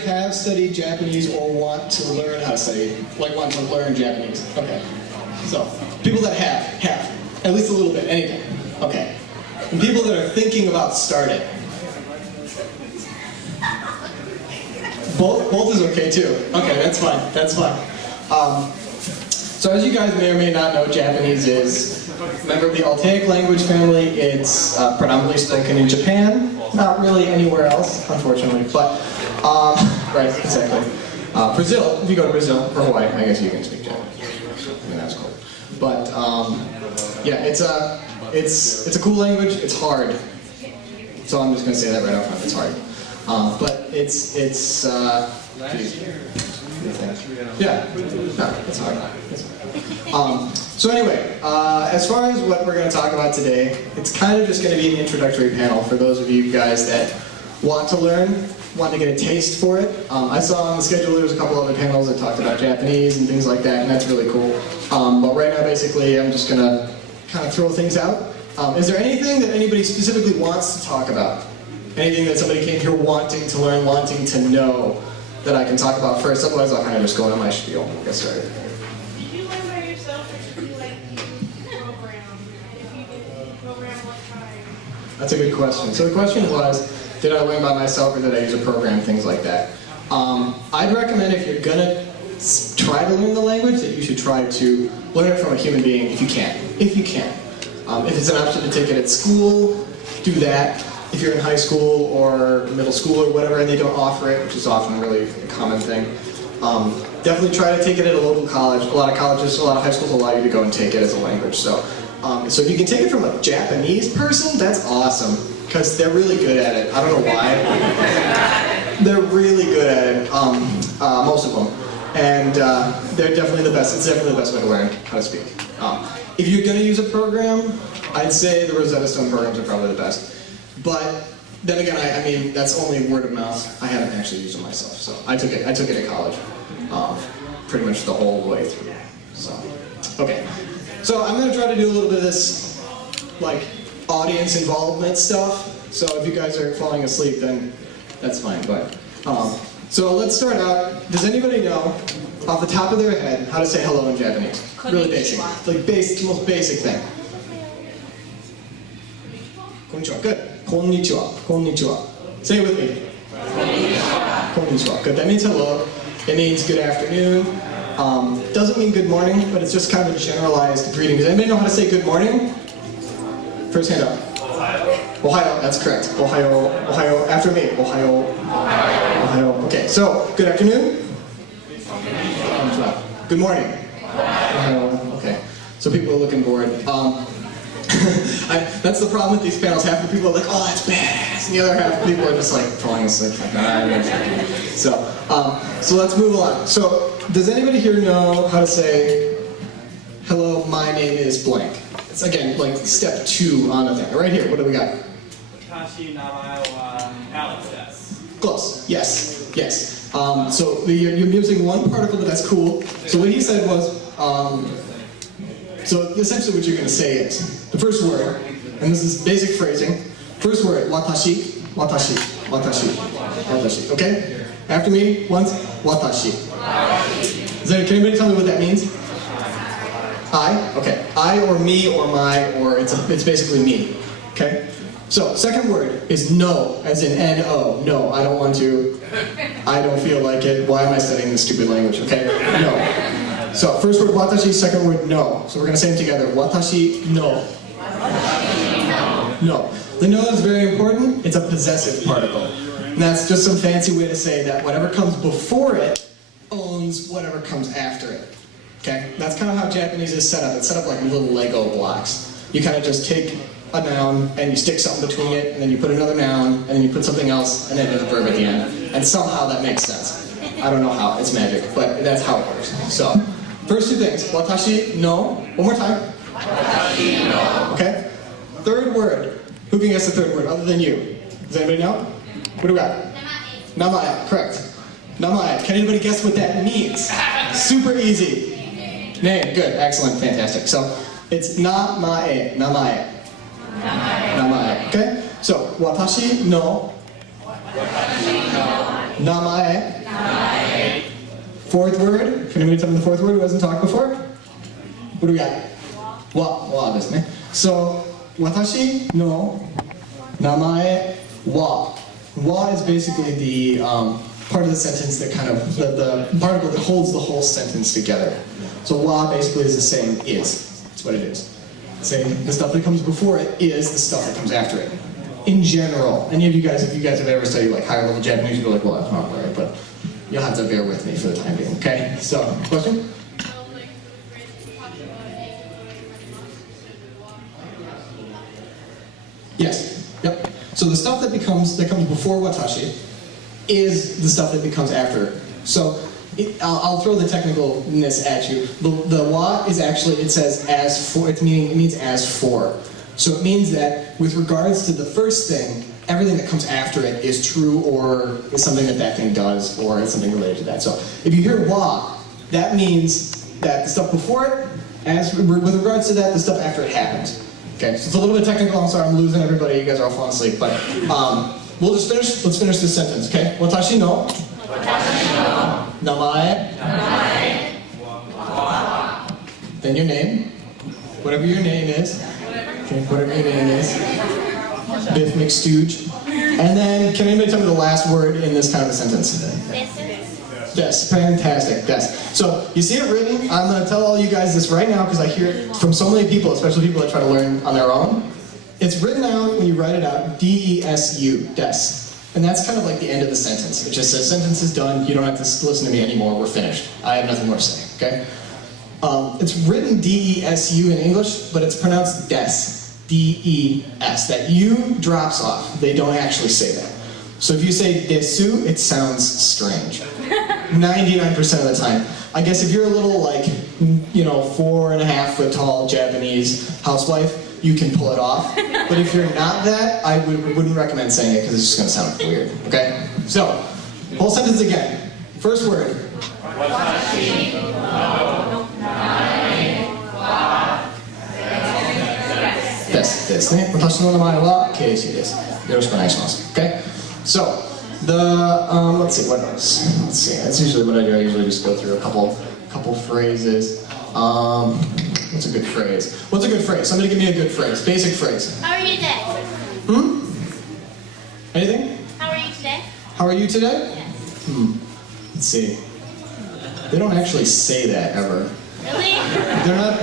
Have studied Japanese or want to learn how to study, like want to learn Japanese? Okay. So, people that have, at least a little bit, anything. Okay. And people that are thinking about starting. Both is okay too. Okay, that's fine, that's fine. So as you guys may or may not know, Japanese is a member of the Altaic language family. It's predominantly spoken in Japan, not really anywhere else, unfortunately, but right, exactly. Brazil, if you go to Brazil or Hawaii, I guess you can speak Japanese. I mean, that's cool. But yeah, it's a cool language. It's hard. So I'm just going to say that right up front. It's hard. But it's yeah, no, it's hard. So anyway, as far as what we're going to talk about today, it's kind of just going to be an introductory panel for those of you guys that want to learn, want to get a taste for it. I saw on the schedule there was a couple other panels that talked about Japanese and things like that, and that's really cool. But right now, basically, I'm just going to kind of throw things out. Is there anything that anybody specifically wants to talk about? Anything that somebody came here wanting to learn, wanting to know that I can talk about first? Otherwise, I'll kind of just go into my spiel and get started. Did you learn by yourself, or did you program? If you did program, what kind? That's a good question. So the question was, did I learn by myself or did I use a program, things like that? I'd recommend if you're going to try to learn the language that you should try to learn it from a human being if you can. If you can. If it's an option to take it at school, do that. If you're in high school or middle school or whatever and they don't offer it, which is often really a common thing, definitely try to take it at a local college. A lot of colleges, a lot of high schools allow you to go and take it as a language. So if you can take it from a Japanese person, that's awesome, because they're really good at it. I don't know why. They're really good at it, most of them. And they're definitely the best. It's definitely the best way to learn how to speak. If you're going to use a program, I'd say the Rosetta Stone programs are probably the best. But then again, I mean, that's only word of mouth. I haven't actually used it myself, so I took it at college, pretty much the whole way through. So, okay. So I'm going to try to do a little bit of this, like, audience involvement stuff. So if you guys are falling asleep, then that's fine. But so let's start out. Does anybody know, off the top of their head, how to say hello in Japanese? Really basic, like most basic thing. Konnichiwa. Good. Konnichiwa. Konnichiwa. Say it with me. Konnichiwa. Konnichiwa. Good. That means hello. It means good afternoon. Doesn't mean good morning, but it's just kind of a generalized greeting. Does anybody know how to say good morning? First hand up. Ohayo. That's correct. Ohayo. Ohayo. After me. Ohayo. Ohayo. Okay. So, good afternoon. Konnichiwa. Good morning. Ohayo. Okay. So people are looking bored. That's the problem with these panels. Half the people are like, oh, that's badass, and the other half of people are just like falling asleep. Like, so let's move on. So, does anybody here know how to say, hello, my name is blank? It's again like step 2 on a thing. Right here, what do we got? Watashi namae wa Alex desu. Close. Yes. Yes. So you're using one particle, but that's cool. So what he said was. So essentially what you're going to say is, the first word, and this is basic phrasing, first word, watashi, watashi, watashi, watashi, okay? After me, once, watashi. Can anybody tell me what that means? I? Okay. I or me or my, or it's basically me, okay? So, second word is no, as in N-O, no, I don't want to, I don't feel like it, why am I studying this stupid language, okay? No. So, first word watashi, second word no. So we're going to say them together. Watashi no. No. The no is very important. It's a possessive particle. And that's just some fancy way to say that whatever comes before it owns whatever comes after it. Okay? That's kind of how Japanese is set up. It's set up like little Lego blocks. You kind of just take a noun and you stick something between it, and then you put another noun, and then you put something else, and then there's a verb at the end. And somehow that makes sense. I don't know how. It's magic. But that's how it works. So. First 2 things, watashi no. One more time. Watashi no. Okay? Third word. Who can guess the third word other than you? Does anybody know? What do we got? Namae. Namae, correct. Namae. Can anybody guess what that means? Super easy. Name. Good. Excellent. Fantastic. So, it's namae. Namae. Namae. Okay? So, watashi no. Watashi no. Namae. Fourth word. Can anybody tell me the fourth word who hasn't talked before? What do we got? Wa desu ne. So, watashi no namae wa. Wa is basically the part of the sentence that kind of, the particle that holds the whole sentence together. So wa basically is the same is. That's what it is. Saying the stuff that comes before it is the stuff that comes after it. In general, any of you guys, if you guys have ever studied like higher level Japanese, you'll be like, well, that's not right, but you'll have to bear with me for the time being, okay? So, question? Yes. Yep. So the stuff that comes before watashi is the stuff that becomes after. So I'll throw the technicalness at you. The wa is actually, it says as for. It means as for. So it means that with regards to the first thing, everything that comes after it is true or is something that thing does or is something related to that. So if you hear wa, that means that the stuff before it, with regards to that, the stuff after it happens. Okay, so it's a little bit technical. I'm sorry, I'm losing everybody. You guys are all falling asleep. But we'll just finish. Let's finish this sentence. Okay. Watashi no. Namae. Then your name. Whatever your name is. Okay. Whatever your name is. Biff McStooge. And then, can anybody tell me the last word in this kind of a sentence? Des. Fantastic. Des. So, you see it written. I'm going to tell all you guys this right now because I hear it from so many people, especially people that try to learn on their own. It's written out when you write it out, D-E-S-U, des. And that's kind of like the end of the sentence. It just says, sentence is done, you don't have to listen to me anymore, we're finished. I have nothing more to say, okay? It's written D-E-S-U in English, but it's pronounced des. D-E-S. That U drops off. They don't actually say that. So if you say desu, it sounds strange. 99% of the time. I guess if you're a little 4.5 foot tall Japanese housewife, you can pull it off. But if you're not that, I wouldn't recommend saying it because it's just going to sound weird. Okay? So, whole sentence again. First word. This. ね。私の名前はケイシです。よろしくお願いします。Okay? So, let's see, what else? Let's see, that's usually what I do. I usually just go through a couple phrases. What's a good phrase? What's a good phrase? Somebody give me a good phrase. Basic phrase. How are you today? Anything? How are you today? How are you today? Yes. Let's see. They don't actually say that ever. Really? They're not...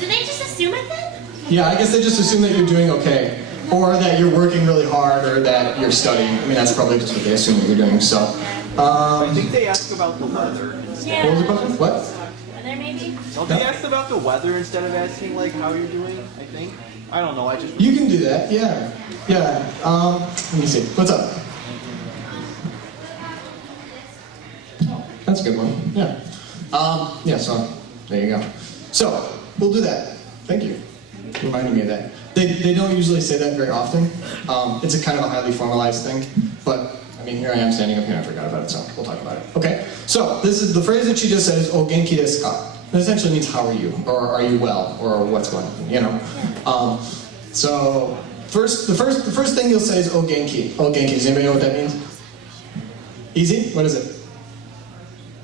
Do they just assume it then? Yeah, I guess they just assume that you're doing okay. Or that you're working really hard, or that you're studying. I mean, that's probably just what they assume that you're doing, so... I think they ask about the weather instead. Yeah. What was the question? What? Weather maybe? Don't they ask about the weather instead of asking, how you're doing, I think? I don't know, I just... You can do that, yeah. Yeah, let me see. What's up? That's a good one, yeah. Yeah, so, there you go. So, we'll do that. Thank you. Reminding me of that. They don't usually say that very often. It's a kind of a highly formalized thing, but I mean, here I am standing up here and I forgot about it, so we'll talk about it. Okay, so this is the phrase that she just said is "O genki desu ka?" It essentially means "How are you?" or "Are you well?" or "What's going on?" You know. So the first thing you'll say is "O genki." O genki. Does anybody know what that means? Easy. What is it?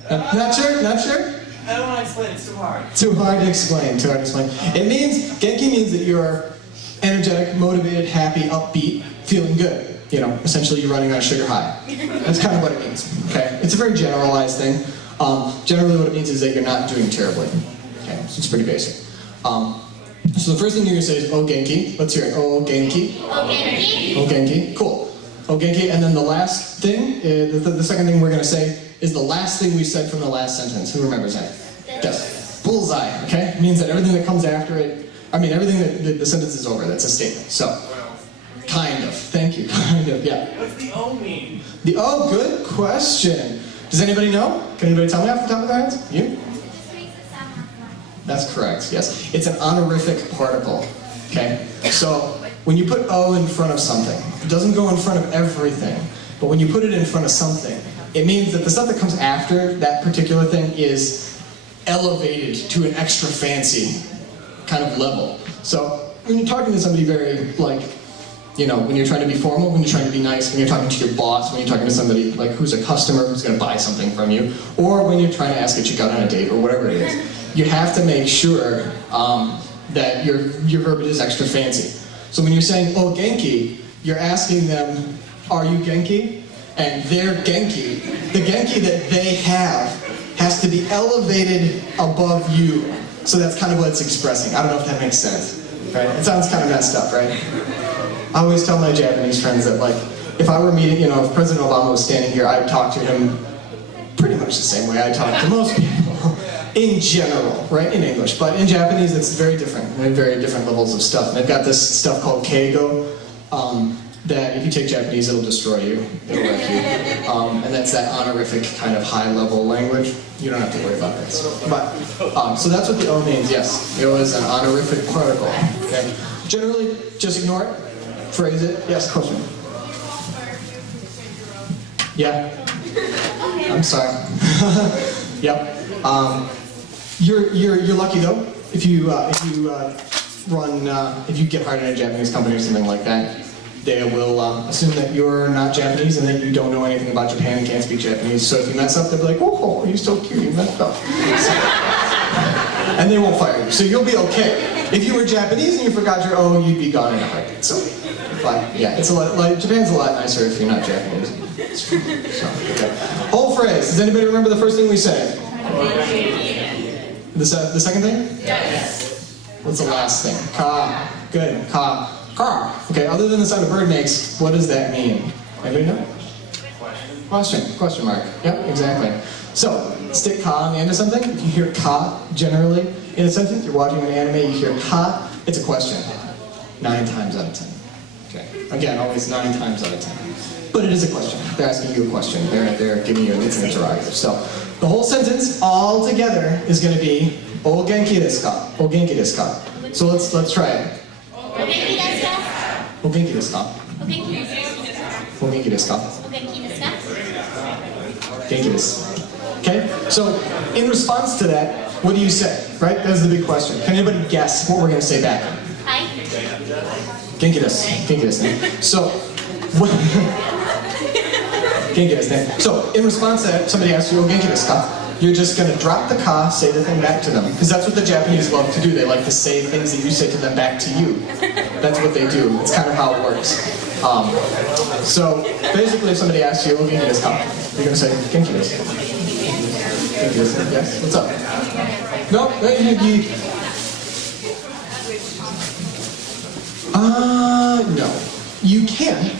Not sure. Not sure. I don't want to explain, it's too hard. Too hard to explain. Too hard to explain. It means genki means that you're energetic, motivated, happy, upbeat, feeling good. You know, essentially you're running on a sugar high. That's kind of what it means. Okay, it's a very generalized thing. Generally, what it means is that you're not doing terribly. Okay, so it's pretty basic. So the first thing you're gonna say is "O genki." Let's hear it. "O genki." Oh, genki? "O genki." Cool. "O genki," and then the last thing, the second thing we're gonna say is the last thing we said from the last sentence. Who remembers that? Yes. Bullseye. Okay, it means that everything that comes after it. I mean, everything that the sentence is over. That's a statement. So. Kind of. Thank you. Kind of. Yeah. What's the O mean? The O. Good question. Does anybody know? Can anybody tell me off the top of their heads? You? That's correct. Yes. It's an honorific particle. Okay. So when you put O in front of something, it doesn't go in front of everything. But when you put it in front of something, it means that the stuff that comes after that particular thing is elevated to an extra fancy kind of level. So when you're talking to somebody very You know, when you're trying to be formal, when you're trying to be nice, when you're talking to your boss, when you're talking to somebody like who's a customer who's going to buy something from you, or when you're trying to ask a chick out on a date or whatever it is, you have to make sure that your verbiage is extra fancy. So when you're saying "oh genki," you're asking them, "Are you genki?" And their genki, the genki that they have, has to be elevated above you. So that's kind of what it's expressing. I don't know if that makes sense, right? It sounds kind of messed up, right? I always tell my Japanese friends that, like, if I were meeting, you know, if President Obama was standing here, I'd talk to him pretty much the same way I talk to most people, in general, right, in English. But in Japanese, it's very different. They have very different levels of stuff. And they've got this stuff called keigo, that if you take Japanese, it'll destroy you. It'll wreck you. And that's that honorific kind of high-level language. You don't have to worry about that stuff. But, so that's what the O means, yes. It was an honorific particle, okay? Generally, just ignore it. Phrase it. Yes, question. Yeah. I'm sorry. Yep. You're lucky though if you get hired in a Japanese company or something like that. They will assume that you're not Japanese and that you don't know anything about Japan and can't speak Japanese. So if you mess up, they'll be like, "Oh, you're so cute, you messed up," and they won't fire you. So you'll be okay. If you were Japanese and you forgot your O, you'd be gone in a heartbeat. So, but yeah, it's a lot. Like Japan's a lot nicer if you're not Japanese. So, okay. Whole phrase. Does anybody remember the first thing we said? The second thing? Yes. What's the last thing? Ka. Good. Ka. Car. Okay, other than the sound a bird makes, what does that mean? Anybody know? Question. Question mark. Yep, exactly. So, stick ka on the end of something. If you hear ka, generally, in a sentence, you're watching an anime, you hear ka, it's a question. 9 times out of 10. Okay. Again, always 9 times out of 10. But it is a question. They're asking you a question. They're giving you, it's an interrogative. So, the whole sentence, all together, is going to be, "O genki desu ka?" O genki desu ka? So let's try it. O genki desu ka? O genki desu ka? O genki desu ka? O genki desu ka? O genki desu ka? Genki desu. Okay? So, in response to that, what do you say? Right? That's the big question. Can anybody guess what we're going to say back? Hi. Genki desu. Genki desu. So, genki desu. So, in response to that, somebody asks you, "O genki desu ka?" You're just going to drop the ka, say the thing back to them. Because that's what the Japanese love to do. They like to say things that you say to them back to you. That's what they do. It's kind of how it works. So, basically, if somebody asks you, "O genki desu ka?" you're going to say, "Genki desu." Genki desu. Yes? What's up? No? No. You can.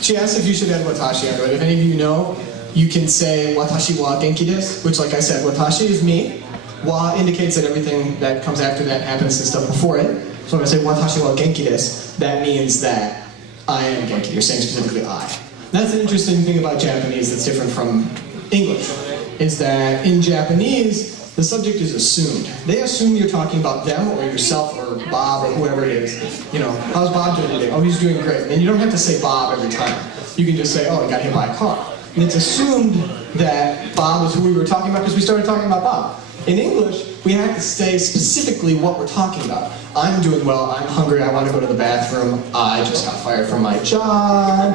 She asked if you should add watashi onto it. If any of you know, you can say "watashi wa genki desu," which, like I said, watashi is me. Wa indicates that everything that comes after that happens to stuff before it. So when I say "watashi wa genki desu," that means that I am genki. You're saying specifically I. That's an interesting thing about Japanese that's different from English, is that in Japanese, the subject is assumed. They assume you're talking about them or yourself or Bob or whoever it is. You know, "How's Bob doing today?" "Oh, he's doing great." And you don't have to say Bob every time. You can just say, "Oh, he got hit by a car." And it's assumed that Bob is who we were talking about because we started talking about Bob. In English, we have to say specifically what we're talking about. "I'm doing well, I'm hungry, I want to go to the bathroom, I just got fired from my job."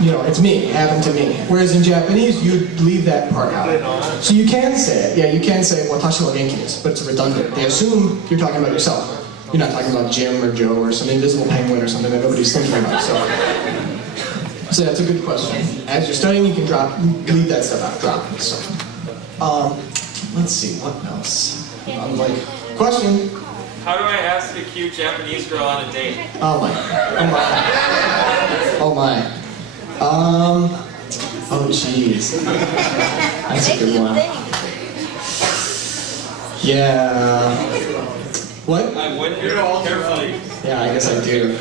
You know, it's me, it happened to me. Whereas in Japanese, you leave that part out. So you can say it, yeah, you can say "watashi wa genki desu," but it's redundant. They assume you're talking about yourself. You're not talking about Jim or Joe or some invisible penguin or something that nobody's thinking about. So that's a good question. As you're studying, you can leave that stuff out, drop it. So, let's see, what else? Question? How do I ask a cute Japanese girl on a date? Oh my. Oh my. Oh jeez. That's a good one. Yeah. What? I wouldn't do it carefully. Yeah, I guess I do.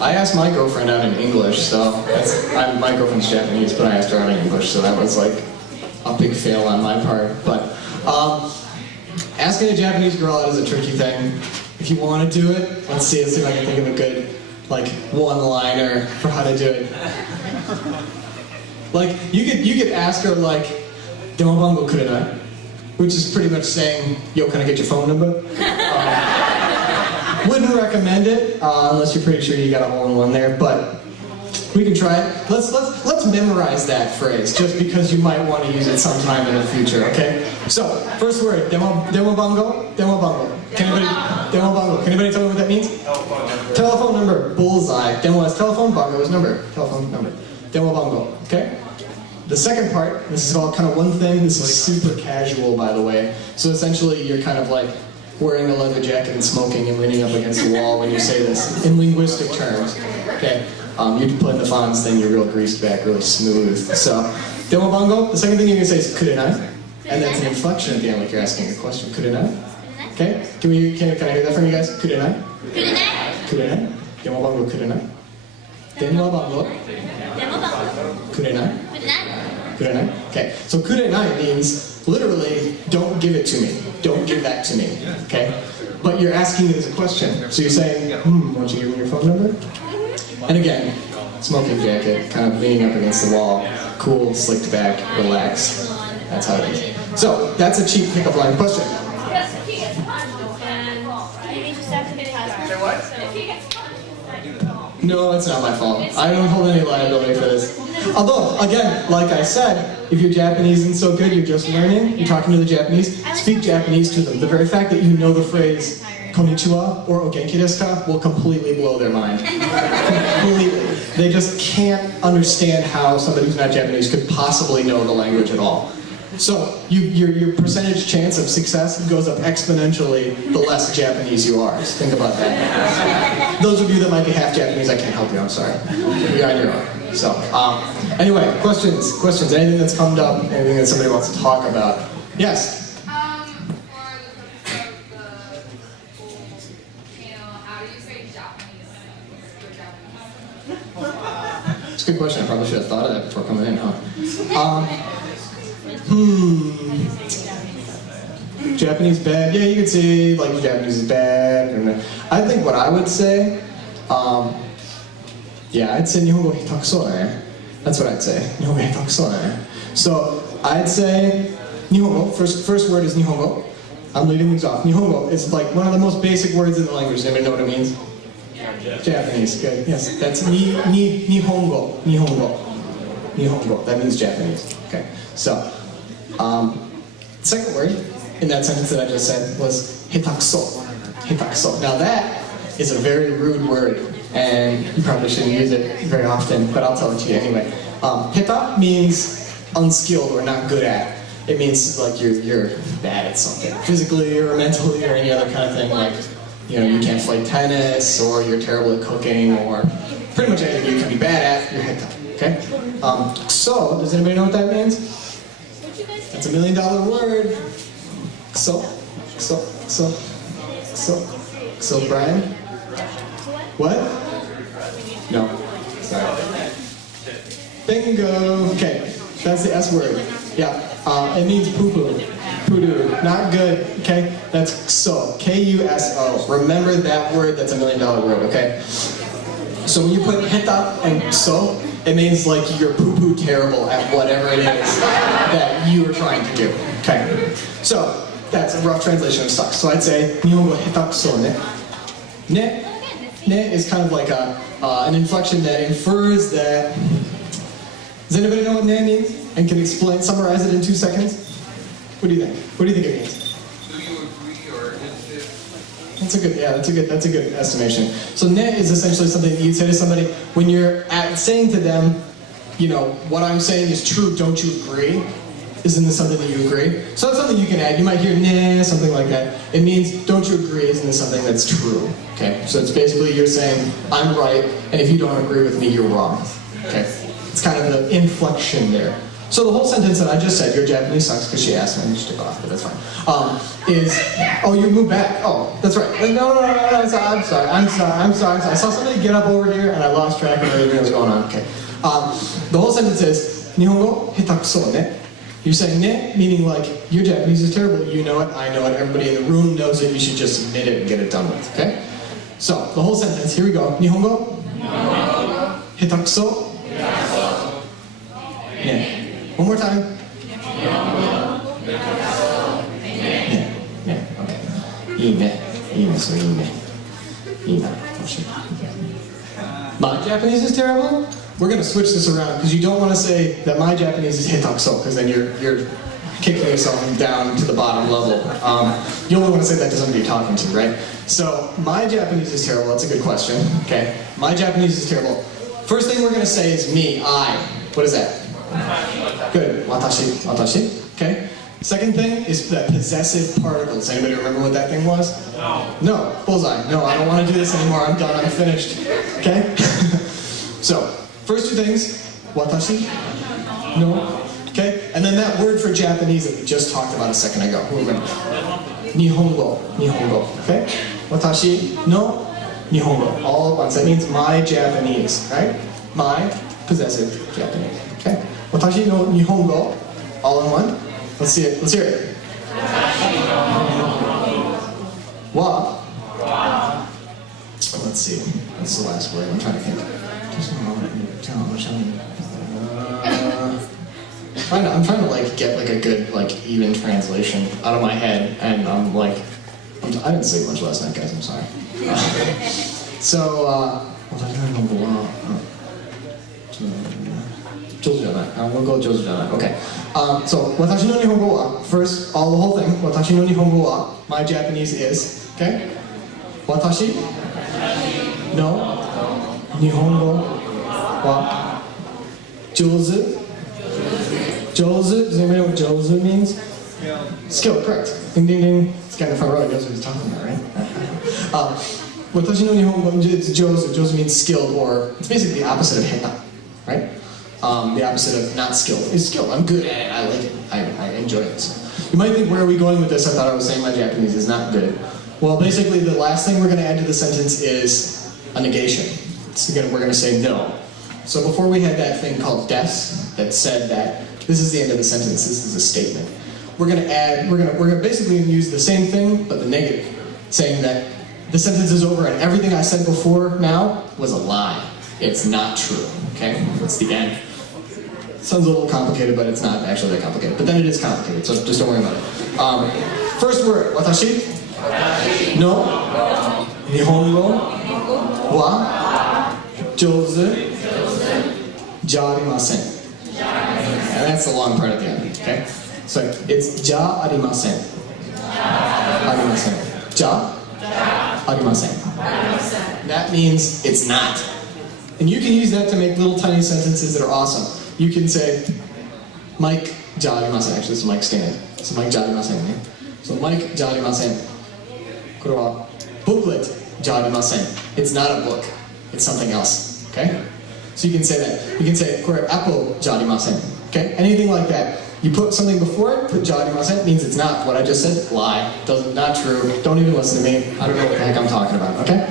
I asked my girlfriend out in English, so my girlfriend's Japanese, but I asked her out in English, so that was like a big fail on my part. But asking a Japanese girl out is a tricky thing. If you want to do it, let's see if I can think of a good one-liner for how to do it. Like you could ask her like, "Demabango kurenai?" which is pretty much saying, "Yo, can I get your phone number?" Wouldn't recommend it unless you're pretty sure you got a hole in one there, but we can try it. Let's memorize that phrase just because you might want to use it sometime in the future, okay? So, first word, demo bango. Demo bango. Can anybody tell me what that means? Telephone number, bullseye. Demo is telephone, bango is number. Telephone number. Demo bango, okay? The second part, this is all kind of one thing, this is super casual by the way. So essentially you're kind of like wearing a leather jacket and smoking and leaning up against the wall when you say this, in linguistic terms. Okay, you put in the fonts, then you're real greased back, really smooth. So, demo bango, the second thing you can say is kurenai, and that's an inflection at the end like you're asking a question. Kurenai? Okay, can I hear that from you guys? Kurenai? Kurenai? Demo bango kurenai? Demo bango? Kurenai? Kurenai? Okay, so kurenai means literally, don't give it to me. Don't give that to me. Okay? But you're asking it as a question. So you're saying, won't you give me your phone number? And again, smoking jacket, kind of leaning up against the wall, cool, slicked back, relaxed. That's how it is. So, that's a cheap pickup line question. No, it's not my fault. I don't hold any liability for this. Although, again, like I said, if your Japanese isn't so good, you're just learning, you're talking to the Japanese, speak Japanese to them. The very fact that you know the phrase konnichiwa or o genki desu ka will completely blow their mind. Completely. They just can't understand how somebody who's not Japanese could possibly know the language at all. So your percentage chance of success goes up exponentially the less Japanese you are. Just think about that. Those of you that might be half Japanese, I can't help you, I'm sorry. You're on your own. So, anyway, questions? Anything that's come up? Anything that somebody wants to talk about? Yes? For the purpose of the channel, how do you say Japanese for Japanese? It's a good question. I probably should have thought of that before coming in, huh? Japanese bad? Yeah, you could say like Japanese is bad. I think what I would say, yeah, I'd say Nihongo hitakuso ne. That's what I'd say. Nihongo hitakuso ne. So I'd say Nihongo. First word is Nihongo. I'm leaving things off. Nihongo is like one of the most basic words in the language. Anybody know what it means? Japanese. Good. Yes, that's Nihongo. Nihongo. That means Japanese. Okay. So. Second word in that sentence that I just said was hitakuso. Hitakuso. Now that is a very rude word, and you probably shouldn't use it very often, but I'll tell it to you anyway. Hita means unskilled or not good at. It means like you're bad at something, physically or mentally or any other kind of thing. Like, you know, you can't play tennis, or you're terrible at cooking, or pretty much anything you can be bad at. You're hita. Okay. So does anybody know what that means? That's $1 million word. So, Brian? What? No. Sorry. Bingo. Okay, that's the S word. Yeah, it means poo-poo. Poo-doo. Not good. Okay, that's so. K-U-S-O. Remember that word. That's $1 million word. Okay. So when you put hita and so, it means like you're poo-poo terrible at whatever it is that you are trying to do. Okay. So that's a rough translation of sucks. So I'd say Nihongo hitakuso ne. Ne is kind of like an inflection that infers that. Does anybody know what ne means? And can summarize it in 2 seconds? What do you think? What do you think it means? Do you agree or is it? That's a good estimation. So ne is essentially something that you'd say to somebody when you're saying to them, you know, what I'm saying is true, don't you agree? Isn't this something that you agree? So that's something you can add. You might hear ne, something like that. It means, don't you agree, isn't this something that's true? Okay, so it's basically you're saying, I'm right, and if you don't agree with me, you're wrong. Okay, it's kind of the inflection there. So the whole sentence that I just said, your Japanese sucks, because she asked me, and she took off, but that's fine, is, oh, you moved back. Oh, that's right. No, I'm sorry. I saw somebody get up over here, and I lost track of everything that was going on. Okay. The whole sentence is, Nihongo hitakuso ne. You're saying ne, meaning like, your Japanese is terrible. You know it, I know it, everybody in the room knows it, you should just admit it and get it done with, okay? So, the whole sentence, here we go. Nihongo hitakuso ne. One more time. Okay. いいね。いいね、それいいね。いいな。My Japanese is terrible? We're going to switch this around because you don't want to say that my Japanese is hitakuso because then you're kicking yourself down to the bottom level. You only want to say that to somebody you're talking to, right? So, my Japanese is terrible. That's a good question. Okay. My Japanese is terrible. First thing we're going to say is me, I. What is that? Good. Watashi, watashi. Okay. Second thing is that possessive particles. Anybody remember what that thing was? No. Bullseye. No, I don't want to do this anymore. I'm done. I'm finished. Okay? So, first two things. Watashi. No. Okay? And then that word for Japanese that we just talked about a second ago. Who remember? Nihongo. Nihongo. Okay? Watashi no Nihongo. All at once. That means my Japanese. Right? My possessive Japanese. Okay? Watashi no Nihongo. All in one. Let's see it. Let's hear it. Wa. Let's see. What's the last word? I'm trying to think. I'm trying to like get like a good like even translation out of my head, and I'm like, I didn't sleep much last night, guys. I'm sorry. We'll go 上手じゃない Okay. So, 私の日本語は first, the whole thing. 私の日本語は my Japanese is, okay? 私の日本語は上手 Jozu, does anybody know what Jozu means? Skill, correct. Ding ding ding. This guy in the front row knows what he's talking about, right? Watashi no Nihongo, it's Jozu. Jozu means skilled, or it's basically the opposite of heta, right? The opposite of not skilled is skilled. I'm good at it. I like it. I enjoy it. So you might think, where are we going with this? I thought I was saying my Japanese is not good. Well, basically, the last thing we're going to add to the sentence is a negation. So again, we're going to say no. So before we had that thing called des that said that this is the end of the sentence. This is a statement. We're going to add. We're going to basically use the same thing, but the negative, saying that the sentence is over and everything I said before now was a lie. It's not true. Okay, it's the end. Sounds a little complicated, but it's not actually that complicated. But then it is complicated, so just don't worry about it. First word, watashi no nihongo wa jouzu jarimasen. And that's the long part at the end, okay? So it's ja arimasen. Arimasen. Ja arimasen. That means it's not. And you can use that to make little tiny sentences that are awesome. You can say, Mike ja arimasen. Actually, it's Mike stand. So Mike ja arimasen. So Mike ja arimasen. これは booklet ja arimasen. It's not a book. It's something else, okay? So you can say that. You can say, これ apple ja arimasen. Okay? Anything like that. You put something before it, put ja arimasen, means it's not. What I just said, lie. Not true. Don't even listen to me. I don't know what the heck I'm talking about, okay?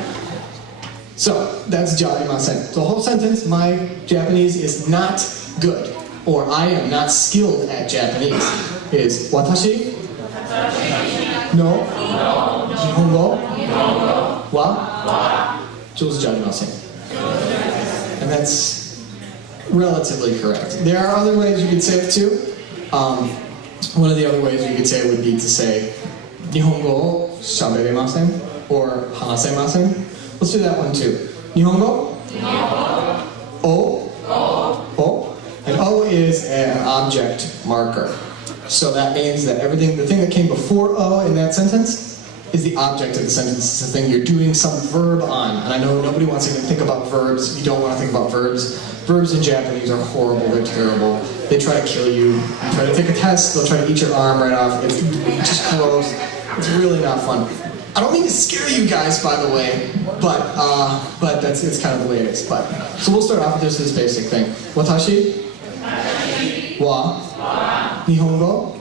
So, that's ja arimasen. So the whole sentence, my Japanese is not good, or I am not skilled at Japanese, is watashi no nihongo wa jouzu ja arimasen. And that's relatively correct. There are other ways you could say it too. One of the other ways you could say it would be to say Nihongo o shaberemasen or hanasemasen. Let's do that one too. Nihongo o and o is an object marker. So that means that the thing that came before o in that sentence is the object of the sentence. It's the thing you're doing some verb on. And I know nobody wants to even think about verbs. You don't want to think about verbs. Verbs in Japanese are horrible. They're terrible. They try to kill you. You try to take a test, they'll try to eat your arm right off. It's just gross. It's really not fun. I don't mean to scare you guys, by the way, but it's kind of the way it is. But so we'll start off with this basic thing. Watashi wa Nihongo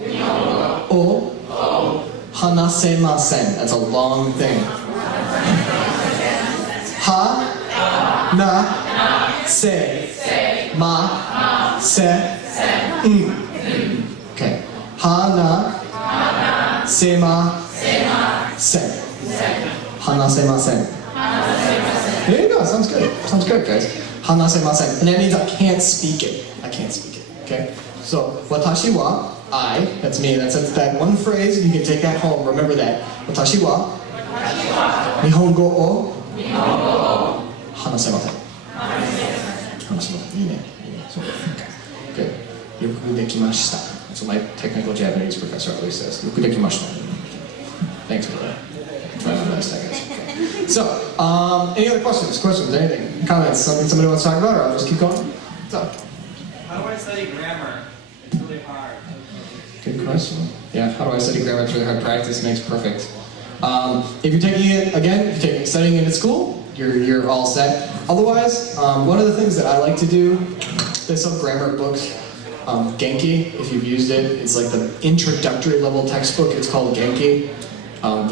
o hanasemasen. That's a long thing. Ha na se ma se Okay. Ha na se ma se. Hanasemasen. There you go. Sounds good. Sounds good, guys. Hanasemasen. And that means I can't speak it. I can't speak it. Okay? So, watashi wa, I, that's me. That's that one phrase. You can take that home. Remember that. Watashi wa Nihongo o 話せません。話せません。いいね。いいね。そう。Good. よくできました。So my technical Japanese professor always says, よくできました。Thanks for that. Try my best, I guess. Okay. So, any other questions? Questions? Anything? Comments? Something somebody wants to talk about, or I'll just keep going? What's up? How do I study grammar? It's really hard. Good question. Yeah, how do I study grammar? It's really hard. Practice makes perfect. If you're taking it, again, if you're studying it at school, you're all set. Otherwise, one of the things that I like to do, there's some grammar books, Genki, if you've used it, it's like the introductory level textbook. It's called Genki.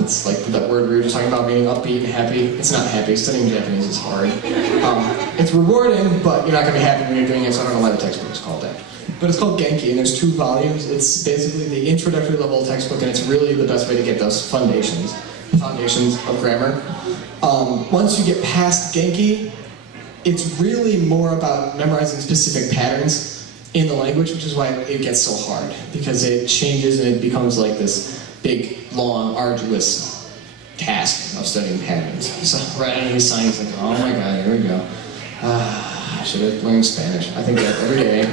It's like that word we were just talking about, meaning upbeat and happy. It's not happy. Studying Japanese is hard. It's rewarding, but you're not going to be happy when you're doing it, so I don't know why the textbook is called that. But it's called Genki, and there's 2 volumes. It's basically the introductory level textbook, and it's really the best way to get those foundations of grammar. Once you get past Genki, it's really more about memorizing specific patterns in the language, which is why it gets so hard, because it changes and it becomes like this big, long, arduous task of studying patterns. So right under these signs, like, oh my god, here we go. I should have learned Spanish. I think that every day.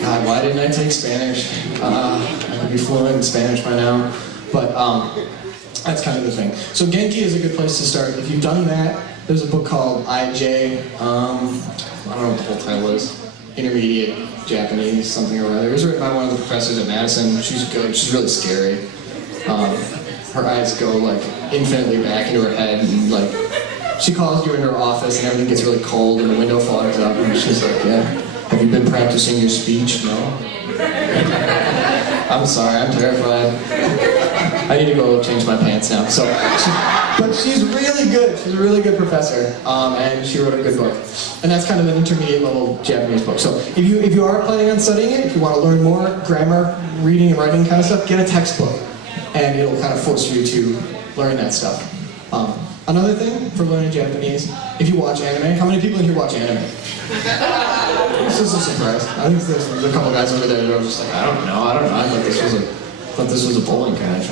God, why didn't I take Spanish? I would be fluent in Spanish by now. But that's kind of the thing. So Genki is a good place to start. If you've done that, there's a book called IJ. I don't know what the whole title is. Intermediate Japanese, something or other. It was written by one of the professors at Madison. She's good. She's really scary. Her eyes go like infinitely back into her head, and like she calls you into her office, and everything gets really cold, and the window fogs up, and she's like, "Yeah, have you been practicing your speech?" No. I'm sorry, I'm terrified. I need to go change my pants now. So, but she's really good. She's a really good professor, and she wrote a good book. And that's kind of an intermediate level Japanese book. So if you are planning on studying it, if you want to learn more grammar, reading and writing kind of stuff, get a textbook, and it'll kind of force you to learn that stuff. Another thing for learning Japanese, if you watch anime, how many people in here watch anime? This is a surprise. I think there's a couple guys over there that are just like, I don't know. I thought this was a bowling match.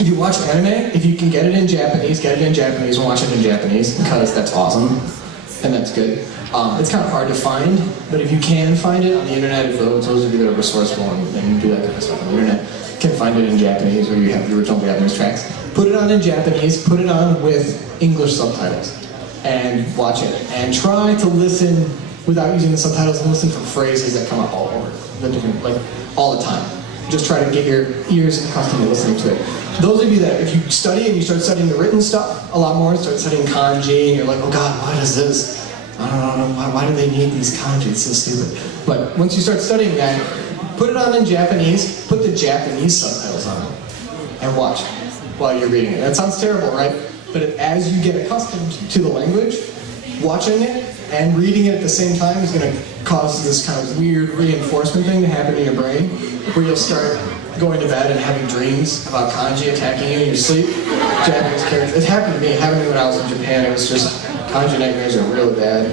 If you watch anime, if you can get it in Japanese, and watch it in Japanese, because that's awesome, and that's good. It's kind of hard to find, but if you can find it on the internet, if those of you that are resourceful and do that kind of stuff on the internet, can find it in Japanese, or you have the original Japanese tracks, put it on in Japanese, put it on with English subtitles, and watch it. And try to listen without using the subtitles, and listen for phrases that come up all over, all the time. Just try to get your ears accustomed to listening to it. Those of you that, if you study and you start studying the written stuff a lot more, start studying kanji, and you're like, oh god, what is this? I don't know, why do they need these kanji? It's so stupid. But once you start studying that, put it on in Japanese, put the Japanese subtitles on it, and watch while you're reading it. That sounds terrible, right? But as you get accustomed to the language, watching it and reading it at the same time is going to cause this kind of weird reinforcement thing to happen in your brain, where you'll start going to bed and having dreams about kanji attacking you in your sleep. Japanese characters. It happened to me. It happened to me when I was in Japan. It was just, kanji nightmares are real bad.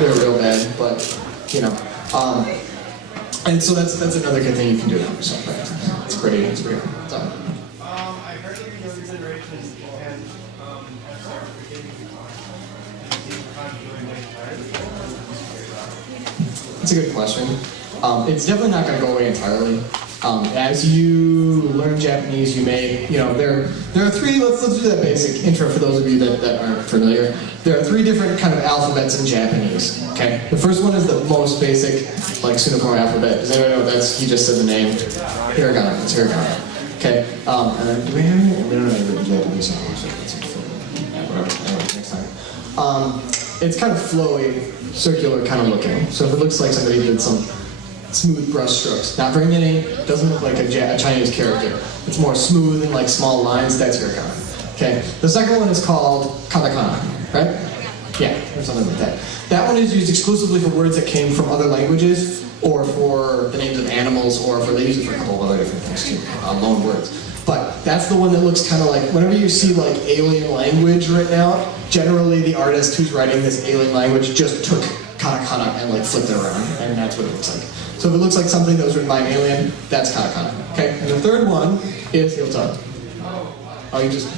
They're real bad, but, you know. And so that's another good thing you can do now. So it's pretty good. So. I heard of your consideration and start beginning It's a good question. It's definitely not going to go away entirely. As you learn Japanese, you may, there are 3, let's do that basic intro for those of you that aren't familiar. There are 3 different kind of alphabets in Japanese, okay? The first one is the most basic, like Suniform alphabet. Does anyone know that's, he just said the name? Hiragana, it's hiragana. Okay, and then do we have any? We don't have any written Japanese songs, so that's whatever, anyway, next time. It's kind of flowy, circular kind of looking. So if it looks like somebody did some smooth brush strokes, not very many, doesn't look like a Chinese character. It's more smooth and like small lines, that's hiragana. Okay, the second one is called katakana, right? Yeah, or something like that. That one is used exclusively for words that came from other languages, or for the names of animals, or they use it for a couple of other different things too, loan words. But that's the one that looks kind of like, whenever you see like alien language written out, generally the artist who's writing this alien language just took katakana and like flipped it around, and that's what it looks like. So if it looks like something that was written by an alien, that's katakana. Okay, and the third one is Hilton. Oh, you just...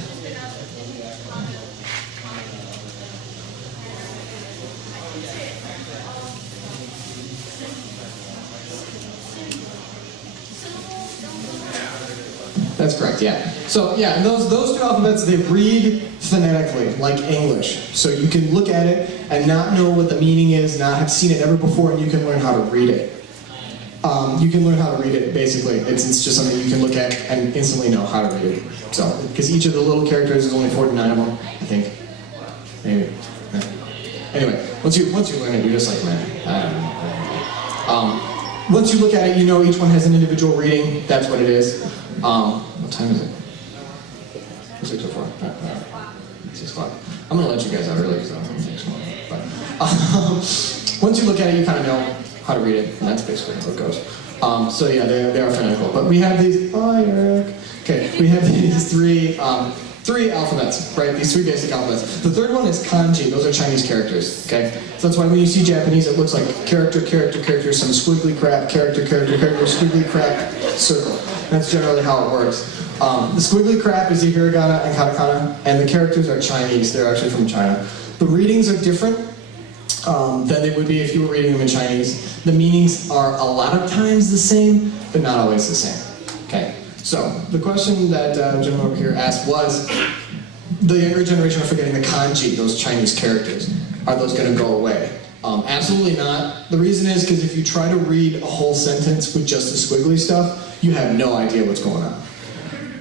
That's correct, yeah. So yeah, and those two alphabets, they read phonetically, like English. So you can look at it and not know what the meaning is, not have seen it ever before, and you can learn how to read it. You can learn how to read it, basically. It's just something you can look at and instantly know how to read it. So, because each of the little characters, there's only 49 of them, I think. Maybe. Yeah. Anyway, once you learn it, you're just like, man, I don't know. Once you look at it, you know each one has an individual reading. That's what it is. What time is it? 6:04. 6 o'clock. I'm gonna let you guys out early because I don't think so. But once you look at it, you kind of know how to read it, and that's basically how it goes. So yeah, they are phonetical. But we have these. Oh, Eric. Okay, we have these three alphabets, right? These three basic alphabets. The third one is kanji. Those are Chinese characters. Okay, so that's why when you see Japanese, it looks like character, some squiggly crap, character, squiggly crap, circle. That's generally how it works. The squiggly crap is the hiragana and katakana, and the characters are Chinese. They're actually from China. The readings are different than they would be if you were reading them in Chinese. The meanings are a lot of times the same, but not always the same. Okay. So, the question that gentleman over here asked was, the younger generation are forgetting the kanji, those Chinese characters. Are those going to go away? Absolutely not. The reason is because if you try to read a whole sentence with just the squiggly stuff, you have no idea what's going on.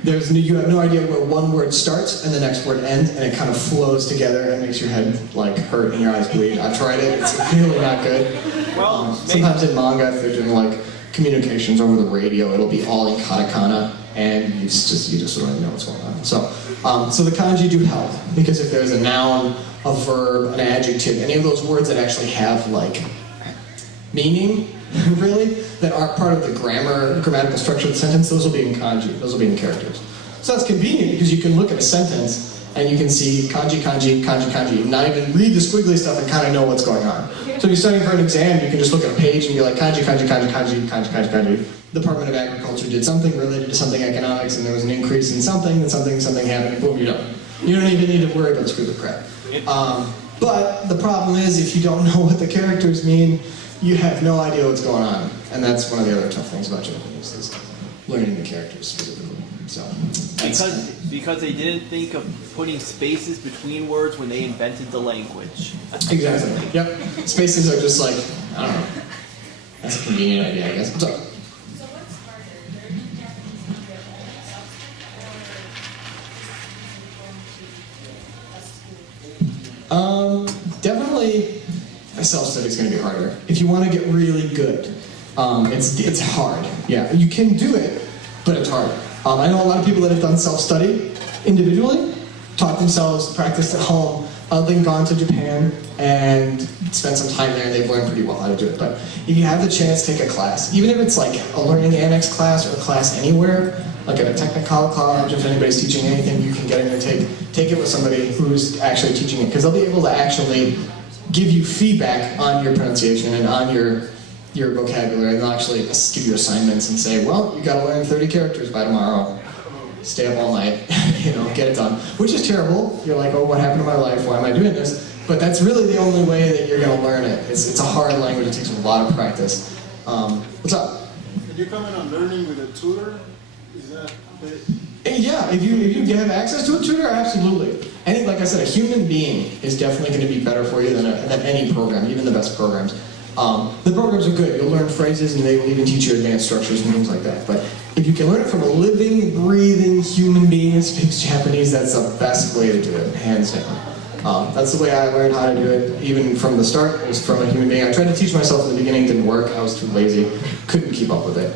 You have no idea where one word starts and the next word ends, and it kind of flows together and makes your head like hurt and your eyes bleed. I've tried it. It's really not good. Well, sometimes in manga, if they're doing like communications over the radio, it'll be all in katakana, and you just don't even know what's going on. So the kanji do help, because if there's a noun, a verb, an adjective, any of those words that actually have like meaning, really, that aren't part of the grammatical structure of the sentence, those will be in kanji, those will be in characters. So that's convenient, because you can look at a sentence and you can see kanji, not even read the squiggly stuff and kind of know what's going on. So if you're studying for an exam, you can just look at a page and be like, kanji. Department of Agriculture did something related to something economics, and there was an increase in something, and something happened, and boom, you're done. You don't even need to worry about squiggly crap. But the problem is, if you don't know what the characters mean, you have no idea what's going on. And that's one of the other tough things about Japanese, is learning the characters specifically. So, because they didn't think of putting spaces between words when they invented the language. Exactly. Yep. Spaces are just like, I don't know. That's a convenient idea, I guess. What's up? So what's harder, learning Japanese or Definitely, self-study is going to be harder. If you want to get really good, it's hard. Yeah, you can do it, but it's hard. I know a lot of people that have done self-study individually, taught themselves, practiced at home, then gone to Japan and spent some time there, and they've learned pretty well how to do it. But if you have the chance, take a class. Even if it's like a learning annex class or a class anywhere, like at a technical college, if anybody's teaching anything, you can get in and take it with somebody who's actually teaching it, because they'll be able to actually give you feedback on your pronunciation and on your vocabulary, and they'll actually give you assignments and say, well, you gotta learn 30 characters by tomorrow. Stay up all night, get it done. Which is terrible. You're like, oh, what happened to my life? Why am I doing this? But that's really the only way that you're gonna learn it. It's a hard language, it takes a lot of practice. What's up? Did you comment on learning with a tutor? Is that Yeah, if you have access to a tutor, absolutely. Like I said, a human being is definitely going to be better for you than any program, even the best programs. The programs are good. You'll learn phrases, and they will even teach you advanced structures and things like that. But if you can learn it from a living, breathing human being that speaks Japanese, that's the best way to do it, hands down. That's the way I learned how to do it, even from the start. It was from a human being. I tried to teach myself in the beginning, didn't work. I was too lazy, couldn't keep up with it.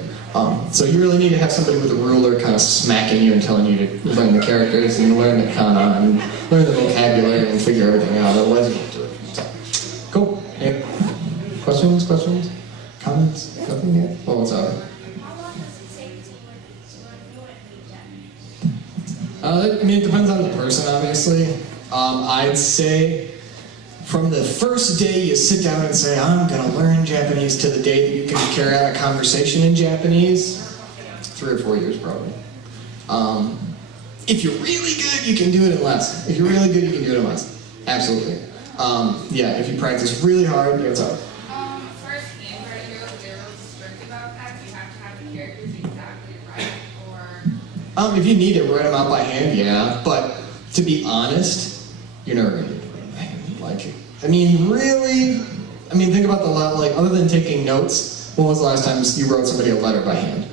So you really need to have somebody with a ruler kind of smacking you and telling you to learn the characters and learn the kana and learn the vocabulary and figure everything out. Otherwise, you won't do it. So, cool. Yeah. Questions? Comments? Nothing yet? Well, what's up? How long does it take to learn fluently Japanese? It depends on the person, obviously. I'd say from the first day you sit down and say, I'm going to learn Japanese, to the day that you can carry out a conversation in Japanese, 3 or 4 years probably. If you're really good, you can do it in less. If you're really good, you can do it in less. Absolutely. Yeah, if you practice really hard, it's up. For handwriting, they're really strict about that. You have to have the characters exactly right, or If you need it, write them out by hand, yeah. But to be honest, you're never gonna do it by hand. Like, I mean, really? I mean, think about other than taking notes, when was the last time you wrote somebody a letter by hand?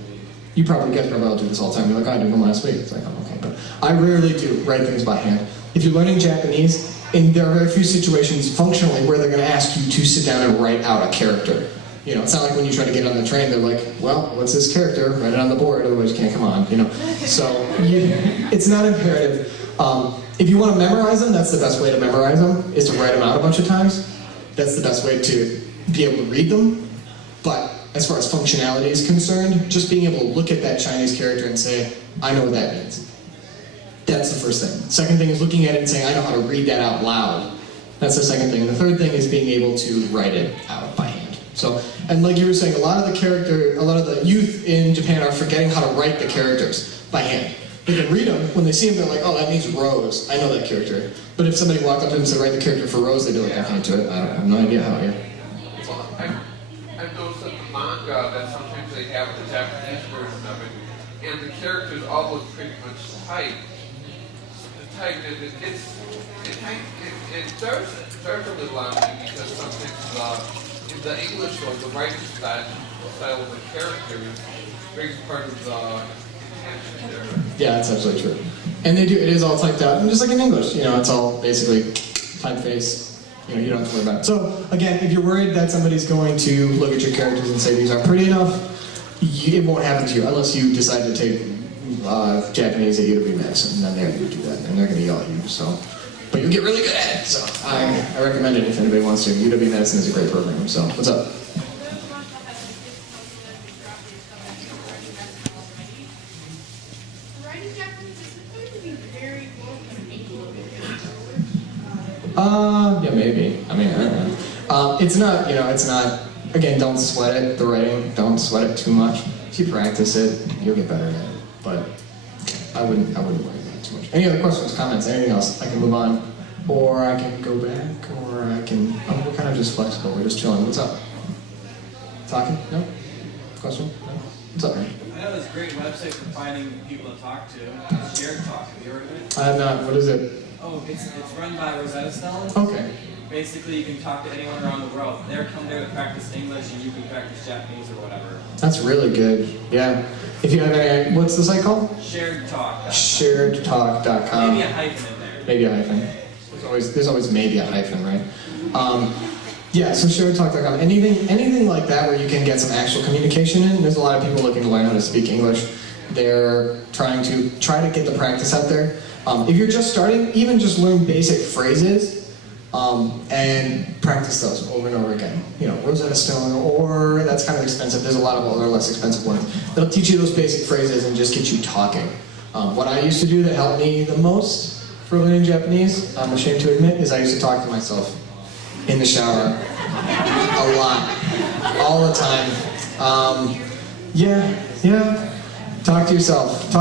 You probably guys probably all do this all the time. You're like, I did one last week. It's like, oh, okay. But I rarely do write things by hand. If you're learning Japanese, and there are very few situations functionally where they're going to ask you to sit down and write out a character. You know, it's not like when you try to get on the train, they're like, well, what's this character? Write it on the board, otherwise you can't come on, you know. So it's not imperative. If you want to memorize them, that's the best way to memorize them, is to write them out a bunch of times. That's the best way to be able to read them. But as far as functionality is concerned, just being able to look at that Chinese character and say, I know what that means. That's the first thing. Second thing is looking at it and saying, I know how to read that out loud. That's the second thing. And the third thing is being able to write it out by hand. So, and like you were saying, a lot of the youth in Japan are forgetting how to write the characters by hand. They can read them. When they see them, they're like, oh, that means Rose. I know that character. But if somebody walked up to them and said, write the character for Rose, they'd be like, I can't do it. I have no idea how, yeah. Well, I've noticed that the manga, that sometimes they have the Japanese version of it, and the characters all look pretty much typed. It starts a little on me because sometimes in the English one, the writing style of the characters brings part of the intention there. Yeah, that's absolutely true. And they do, it is all typed out, and just like in English, you know, it's all basically typeface. You know, you don't have to worry about it. So, again, if you're worried that somebody's going to look at your characters and say these aren't pretty enough, it won't happen to you unless you decide to take Japanese at UW Madison, and then they're going to do that, and they're going to yell at you, so. But you'll get really good at it, so I recommend it if anybody wants to. UW Madison is a great program, so what's up? Writing Japanese is going to be very Yeah, maybe. I mean, I don't know. It's not, again, don't sweat it, the writing, don't sweat it too much. If you practice it, you'll get better at it, but I wouldn't worry about it too much. Any other questions, comments, anything else? I can move on, or I can go back, or I can, we're kind of just flexible, we're just chilling. What's up? Talking? No? Question? No? What's up, man? I know there's a great website for finding people to talk to. It's Shared Talk. Have you heard of it? I have not. What is it? Oh, it's run by Rosetta Stone. Okay. Basically, you can talk to anyone around the world. They're come there to practice English, and you can practice Japanese or whatever. That's really good. Yeah. If you have any, what's the site called? Shared Talk. Sharedtalk.com. Maybe a hyphen in there. Maybe a hyphen. There's always maybe a hyphen, right? Yeah, so sharedtalk.com. Anything like that where you can get some actual communication in. There's a lot of people looking to learn how to speak English. They're trying to get the practice out there. If you're just starting, even just learn basic phrases and practice those over and over again. You know, Rosetta Stone, or that's kind of expensive. There's a lot of other less expensive ones. They'll teach you those basic phrases and just get you talking. What I used to do that helped me the most for learning Japanese, I'm ashamed to admit, is I used to talk to myself in the shower a lot, all the time. Yeah. Talk to yourself,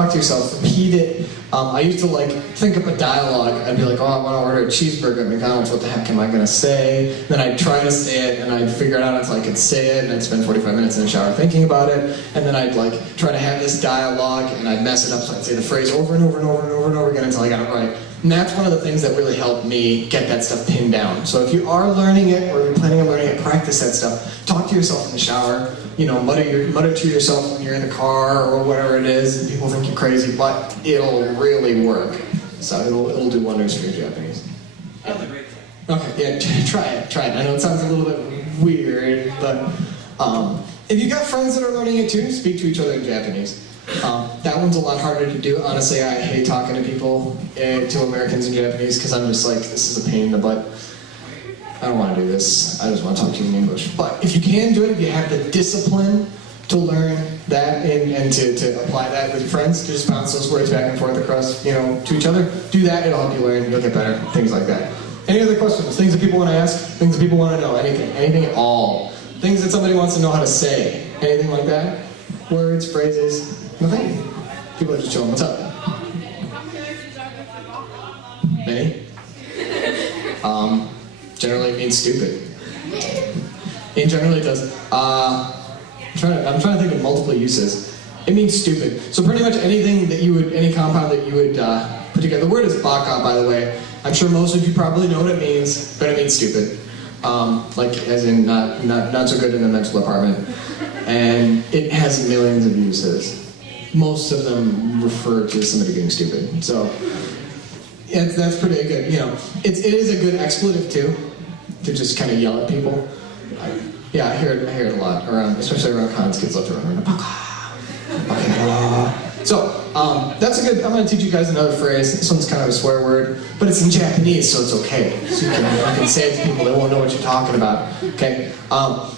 repeat it. I used to think up a dialogue. I'd be like, oh, I want to order a cheeseburger at McDonald's. What the heck am I going to say? Then I'd try to say it, and I'd figure it out until I could say it, and I'd spend 45 minutes in the shower thinking about it. And then I'd try to have this dialogue, and I'd mess it up, so I'd say the phrase over and over and over and over and over again until I got it right. And that's one of the things that really helped me get that stuff pinned down. So if you are learning it, or you're planning on learning it, practice that stuff. Talk to yourself in the shower. You know, mutter to yourself when you're in the car or whatever it is, and people think you're crazy, but it'll really work. So it'll do wonders for your Japanese. That was a great thing. Okay, yeah, try it. I know it sounds a little bit weird, but if you got friends that are learning it too, speak to each other in Japanese. That one's a lot harder to do. Honestly, I hate talking to people, to Americans in Japanese, because I'm just like, this is a pain in the butt. I don't want to do this. I just want to talk to you in English. But if you can do it, if you have the discipline to learn that and to apply that with your friends, just bounce those words back and forth across, to each other, do that. It'll help you learn. You'll get better. Things like that. Any other questions? Things that people want to ask? Things that people want to know? Anything at all? Things that somebody wants to know how to say? Anything like that? Words, phrases? Nothing? People are just chilling. What's up? Many? Generally it means stupid. It generally does. I'm trying to think of multiple uses. It means stupid. So pretty much anything that you would, any compound that you would put together. The word is baka, by the way. I'm sure most of you probably know what it means, but it means stupid. Like as in not so good in the mental department. And it has millions of uses. Most of them refer to somebody being stupid. So that's pretty good. You know, it is a good expletive too, to just kind of yell at people. Yeah, I hear it a lot around, especially around cons. Kids love to run around. So that's a good. I'm going to teach you guys another phrase. This one's kind of a swear word, but it's in Japanese, so it's okay. So you can say it to people; they won't know what you're talking about. Okay.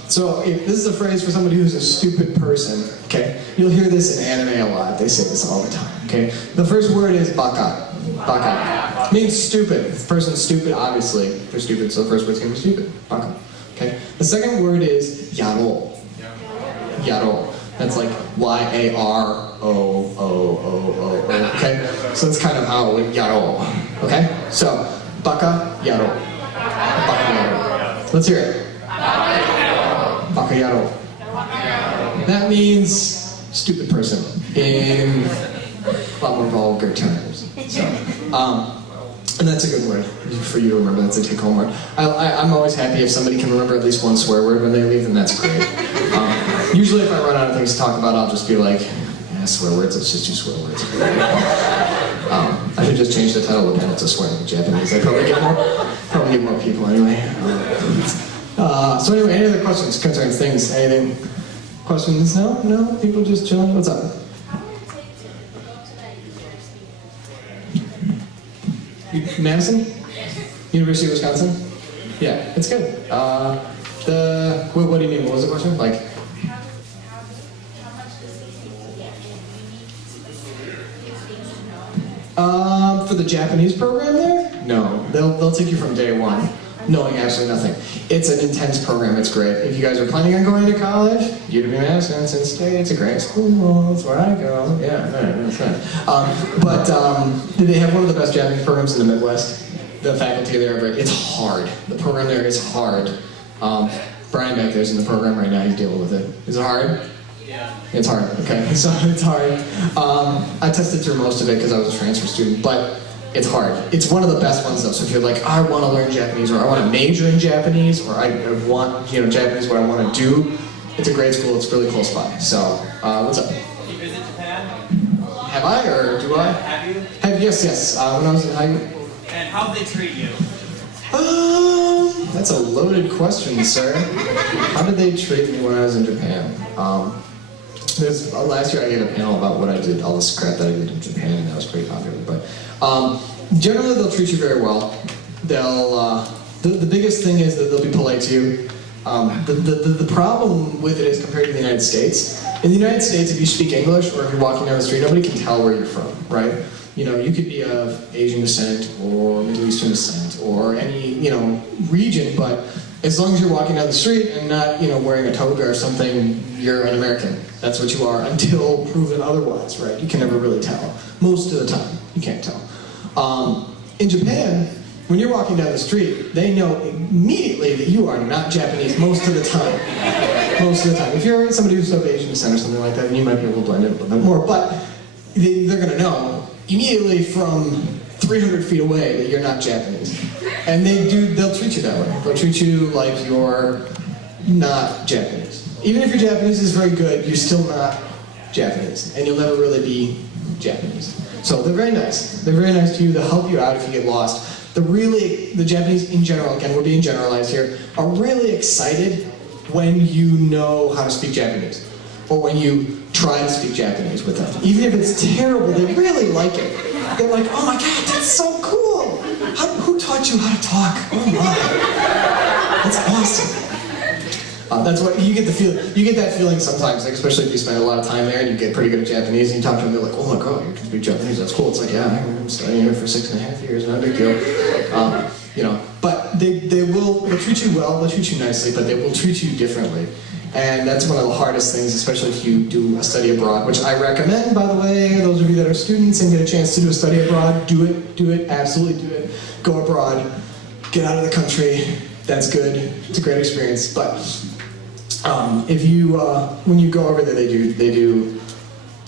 So this is a phrase for somebody who's a stupid person. Okay. You'll hear this in anime a lot. They say this all the time. Okay. The first word is baka. Baka means stupid. The person's stupid, obviously. They're stupid, so the first word's going to be stupid. Baka. Okay. The second word is yaro. Yaro. That's like Y-A-R-O-O-O-O-O. Okay? So that's kind of how yaro. Okay? So, baka yaro. Baka yaro. Let's hear it. Baka yaro. That means stupid person in a lot more vulgar terms. So, and that's a good word for you to remember. That's a take-home word. I'm always happy if somebody can remember at least one swear word when they leave, then that's great. Usually if I run out of things to talk about, I'll just be like, yeah, swear words, let's just do swear words. I should just change the title again to swearing in Japanese. I'd probably get more people anyway. So anyway, any other questions concerning things? Anything? Questions? No? No? People just chilling? What's up? Madison? University of Wisconsin? Yeah, it's good. What do you mean? What was the question? Like, for the Japanese program there? No, they'll take you from day one, knowing absolutely nothing. It's an intense program. It's great. If you guys are planning on going to college, UW-Madison, Since State, it's a great school. That's where I go. Yeah, that's right. But they have one of the best Japanese programs in the Midwest. The faculty there, it's hard. The program there is hard. Brian back there's in the program right now. He's dealing with it. Is it hard? Yeah. It's hard. Okay, so it's hard. I tested through most of it because I was a transfer student, but it's hard. It's one of the best ones though. So if you're like, I want to learn Japanese, or I want to major in Japanese, or I want Japanese, what I want to do, it's a great school. It's really close by. So what's up? Did you visit Japan? Have I or do I? Have you? Yes. When I was in high school. And how'd they treat you? That's a loaded question, sir. How did they treat me when I was in Japan? Last year I gave a panel about what I did, all this crap that I did in Japan, and that was pretty popular. But generally they'll treat you very well. They'll the biggest thing is that they'll be polite to you. The problem with it is compared to the United States. In the United States, if you speak English or if you're walking down the street, nobody can tell where you're from, right? You know, you could be of Asian descent or Middle Eastern descent or any, region, but as long as you're walking down the street and not, wearing a toga or something, you're an American. That's what you are until proven otherwise, right? You can never really tell. Most of the time, you can't tell. In Japan, when you're walking down the street, they know immediately that you are not Japanese most of the time. Most of the time. If you're somebody who's of Asian descent or something like that, you might be able to blend in a little bit more, but they're going to know immediately from 300 feet away that you're not Japanese. And they'll treat you that way. They'll treat you like you're not Japanese. Even if your Japanese is very good, you're still not Japanese. And you'll never really be Japanese. So they're very nice. They're very nice to you. They'll help you out if you get lost. The Japanese in general, again, we're being generalized here, are really excited when you know how to speak Japanese. Or when you try to speak Japanese with them. Even if it's terrible, they really like it. They're like, oh my God, that's so cool! Who taught you how to talk? Oh my. That's awesome. That's what you get you get that feeling sometimes, like especially if you spend a lot of time there and you get pretty good at Japanese and you talk to them, they're like, oh my God, you can speak Japanese, that's cool. It's like, yeah, I'm studying here for 6.5 years, not a big deal. But they'll treat you well, they'll treat you nicely, but they will treat you differently. And that's one of the hardest things, especially if you do a study abroad, which I recommend, by the way, those of you that are students and get a chance to do a study abroad, do it, absolutely do it. Go abroad, get out of the country, that's good, it's a great experience. But if you, when you go over there, they do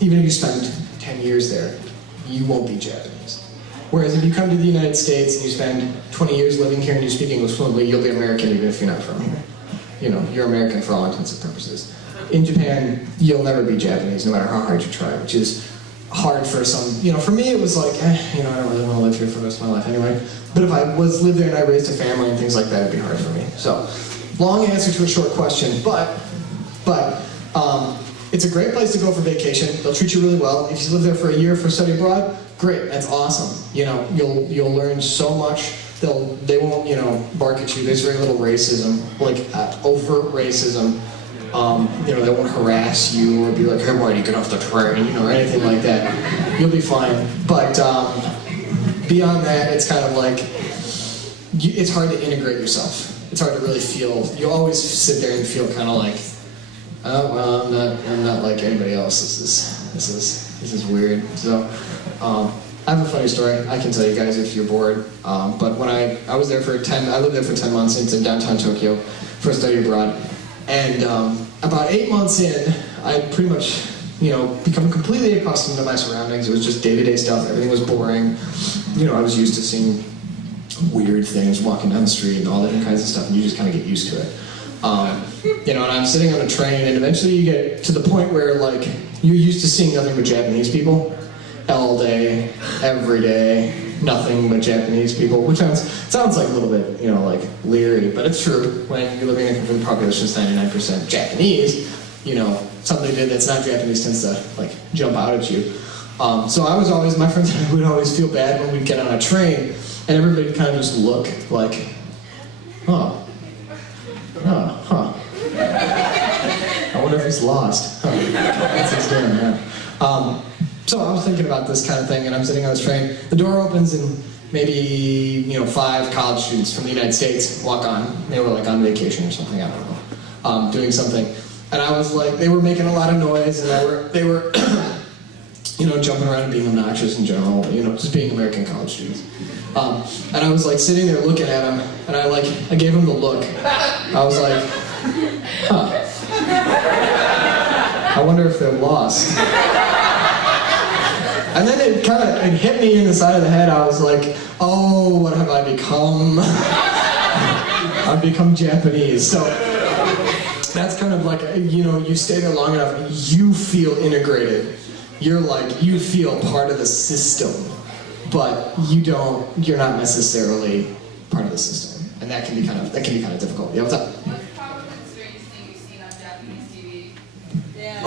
even if you spend 10 years there, you won't be Japanese. Whereas if you come to the United States and you spend 20 years living here and you speak English fluently, you'll be American even if you're not from here. You know, you're American for all intents and purposes. In Japan, you'll never be Japanese no matter how hard you try, which is hard for some, you know, for me it was like, you know, I don't really want to live here for the rest of my life anyway. But if I lived there and I raised a family and things like that, it'd be hard for me. So, long answer to a short question, but it's a great place to go for vacation. They'll treat you really well. If you live there for a year for study abroad, great, that's awesome. You know, you'll learn so much. They won't, you know, bark at you. There's very little racism, like overt racism. You know, they won't harass you or be like, hey, why do you get off the train, you know, or anything like that. You'll be fine. But beyond that, it's kind of like, it's hard to integrate yourself. It's hard to really feel, you always sit there and feel kind of like, oh, well, I'm not like anybody else. This is weird. So, I have a funny story I can tell you guys if you're bored. But when I lived there for 10 months in downtown Tokyo for a study abroad. And about 8 months in, I pretty much, you know, become completely accustomed to my surroundings. It was just day-to-day stuff. Everything was boring. You know, I was used to seeing weird things walking down the street and all different kinds of stuff, and you just kind of get used to it. You know, and I'm sitting on a train, and eventually you get to the point where, like, you're used to seeing nothing but Japanese people all day, every day, nothing but Japanese people, which sounds like a little bit, you know, like leery, but it's true. When you're living in a country with a population that's 99% Japanese, you know, something that's not Japanese tends to, like, jump out at you. So I was always, my friends and I would always feel bad when we'd get on a train, and everybody would kind of just look like, huh. I wonder if he's lost. Huh. What's he doing? Yeah. So I was thinking about this kind of thing, and I'm sitting on this train. The door opens, and maybe, you know, 5 college students from the United States walk on. They were like on vacation or something, I don't know, doing something. And I was like, they were making a lot of noise, and they were, you know, jumping around and being obnoxious in general, you know, just being American college students. And I was like sitting there looking at them, and I gave them the look. I was like, huh. I wonder if they're lost. And then it hit me in the side of the head. I was like, oh, what have I become? I've become Japanese. So that's kind of like, you know, you stay there long enough, you feel integrated. You're like, you feel part of the system, but you're not necessarily part of the system. And that can be kind of difficult. Yeah, what's up? What's probably the strangest thing you've seen on Japanese TV? Yeah.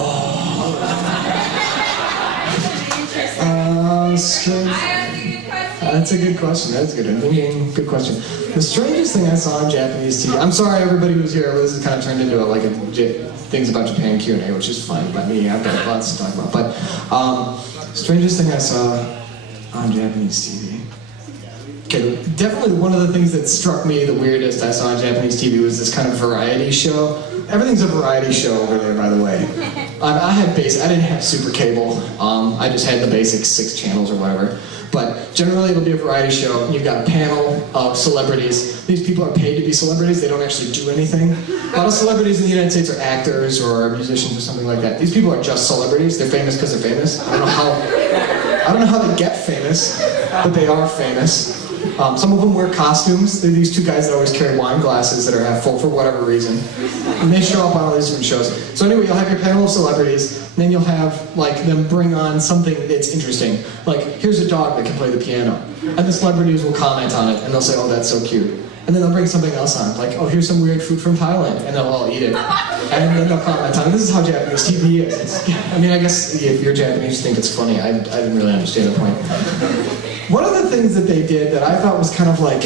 Strange. I asked a good question. That's a good question. That's good. Good question. The strangest thing I saw on Japanese TV. I'm sorry, everybody who's here. This has kind of turned into things about Japan Q&A, which is fine by me. I've got lots to talk about. But strangest thing I saw on Japanese TV. Okay, definitely one of the things that struck me the weirdest I saw on Japanese TV was this kind of variety show. Everything's a variety show over there, by the way. I didn't have super cable. I just had the basic 6 channels or whatever. But generally it'll be a variety show. You've got a panel of celebrities. These people are paid to be celebrities. They don't actually do anything. A lot of celebrities in the United States are actors or musicians or something like that. These people are just celebrities. They're famous because they're famous. I don't know how they get famous, but they are famous. Some of them wear costumes. They're these 2 guys that always carry wine glasses that are half full for whatever reason. And they show up on all these different shows. So anyway, you'll have your panel of celebrities, and then you'll have them bring on something that's interesting. Like, here's a dog that can play the piano. And the celebrities will comment on it, and they'll say, oh, that's so cute. And then they'll bring something else on, like, oh, here's some weird food from Thailand, and they'll all eat it. And then they'll comment on it. This is how Japanese TV is. I mean, I guess if you're Japanese, you think it's funny. I didn't really understand the point. One of the things that they did that I thought was kind of like,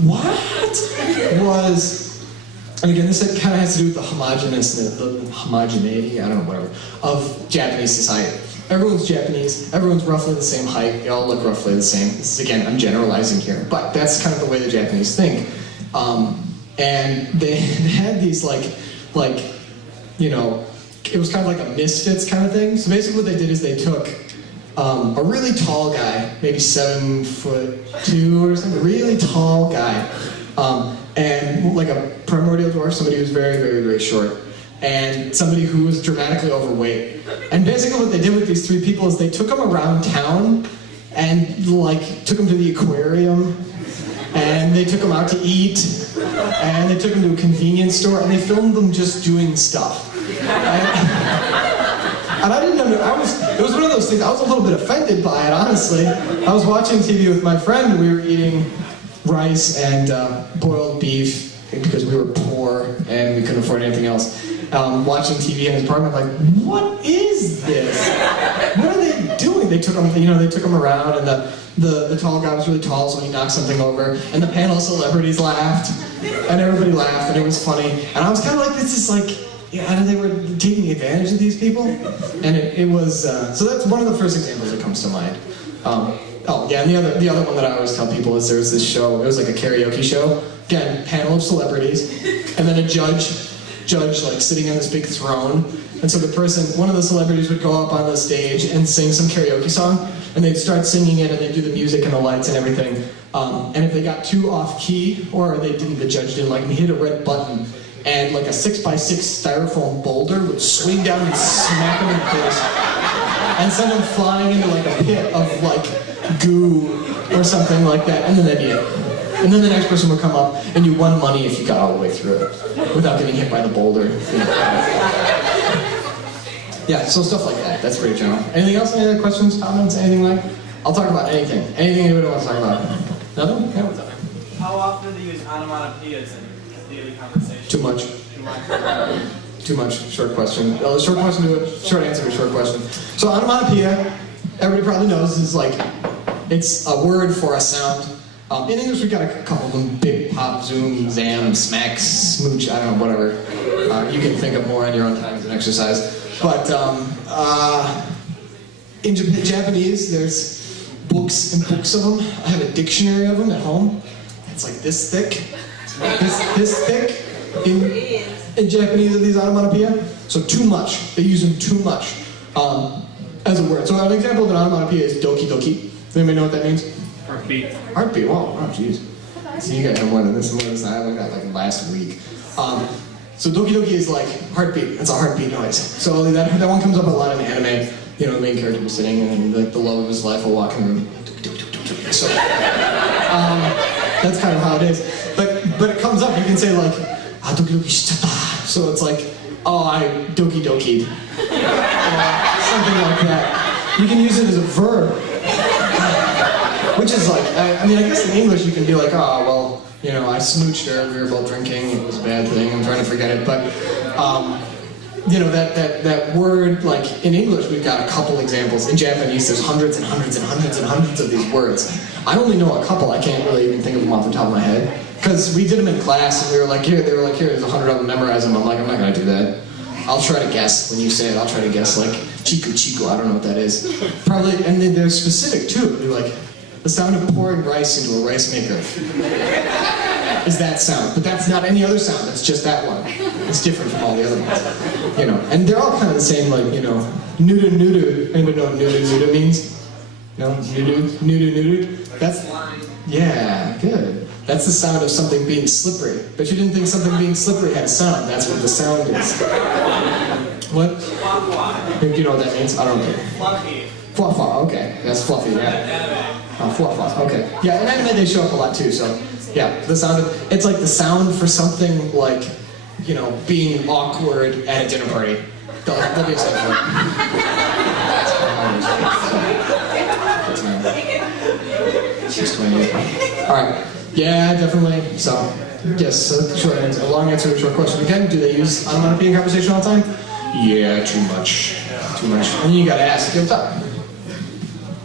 what? Was, and again, this kind of has to do with the homogeneity, I don't know, whatever, of Japanese society. Everyone's Japanese, everyone's roughly the same height, they all look roughly the same. This is, again, I'm generalizing here, but that's kind of the way the Japanese think. And they had these you know, it was kind of like a misfits kind of thing. So basically what they did is they took a really tall guy, maybe 7'2" or something, really tall guy, and like a primordial dwarf, somebody who's very, very, very short. and somebody who was dramatically overweight. And basically what they did with these three people is they took them around town and like took them to the aquarium, and they took them out to eat, and they took them to a convenience store, and they filmed them just doing stuff. And I didn't know, it was one of those things, I was a little bit offended by it, honestly. I was watching TV with my friend, and we were eating rice and boiled beef, because we were poor and we couldn't afford anything else. Watching TV in his apartment, like, what is this? What are they doing? They took him around, and the tall guy was really tall, so he knocked something over, and the panel of celebrities laughed, and everybody laughed, and it was funny. And I was kind of like, this is like, yeah, they were taking advantage of these people, and it was. So that's one of the first examples that comes to mind. And the other one that I always tell people is there's this show. It was like a karaoke show. Again, panel of celebrities, and then a judge like sitting on this big throne. And so one of the celebrities would go up on the stage and sing some karaoke song, and they'd start singing it, and they'd do the music and the lights and everything. And if they got too off key, or the judge didn't like them, he hit a red button, and like a 6x6 styrofoam boulder would swing down and smack him in the face, and send him flying into like a pit of like goo or something like that, and then that'd be it. And then the next person would come up, and you won money if you got all the way through it without getting hit by the boulder. Yeah, so stuff like that. That's pretty general. Anything else? Any other questions, comments, anything like? I'll talk about anything. Anything anybody wants to talk about. Nothing? Yeah, what's up? How often do you use onomatopoeias in daily conversation? Too much. Too much. Too much. Short question. Short question to it. Short answer to a short question. So onomatopoeia, everybody probably knows, is like, it's a word for a sound. In English, we got a couple of them: big, pop, zoom, zam, smack, smooch. I don't know, whatever. You can think of more on your own time as an exercise. But in Japanese, there's books and books of them. I have a dictionary of them at home. It's like this thick, this thick in Japanese of these onomatopoeia. So too much. They use them too much as a word. So an example of an onomatopoeia is doki doki. Does anybody know what that means? Heartbeat. Heartbeat. Wow. Oh, jeez. So you guys know more than this. I learned that like last week. So doki doki is like heartbeat. It's a heartbeat noise. So that one comes up a lot in anime. You know, the main character was sitting, and then like the love of his life will walk in the room. So that's kind of how it is. But it comes up. You can say like doki doki shichata. So it's like, oh, I doki dokied. Something like that. You can use it as a verb. Which is like, I guess in English you can be like, oh, well, you know, I smooched her, we were both drinking, it was a bad thing, I'm trying to forget it, but, you know, that word, like, in English we've got a couple examples. In Japanese there's hundreds and hundreds and hundreds and hundreds of these words. I only know a couple, I can't really even think of them off the top of my head, because we did them in class, and they were like, here, there's 100 of them, memorize them. I'm like, I'm not going to do that. I'll try to guess when you say it, I'll try to guess, like, chiku chiku, I don't know what that is. Probably, and then they're specific too, they're like, the sound of pouring rice into a rice maker is that sound, but that's not any other sound, that's just that one. It's different from all the other ones, you know. And they're all kind of the same, like, you know, nudu nudu. Anybody know what nudu nudu means? No? Nudu? Nudu nudu? That's, yeah, good. That's the sound of something being slippery. But you didn't think something being slippery had a sound. That's what the sound is. What? Do you know what that means? I don't know. Fluffy. Fluffy, okay. That's fluffy, yeah. Fluffy, okay. Yeah, in anime they show up a lot too, so yeah, the sound of, it's like the sound for something like, you know, being awkward at a dinner party. They'll be excited for it. That's 6:28. Alright. Yeah, definitely. So, yes, short answer. A long answer to a short question. Again, do they use onomatopoeia in conversation all the time? Yeah, too much. Too much. And you gotta ask, what's up?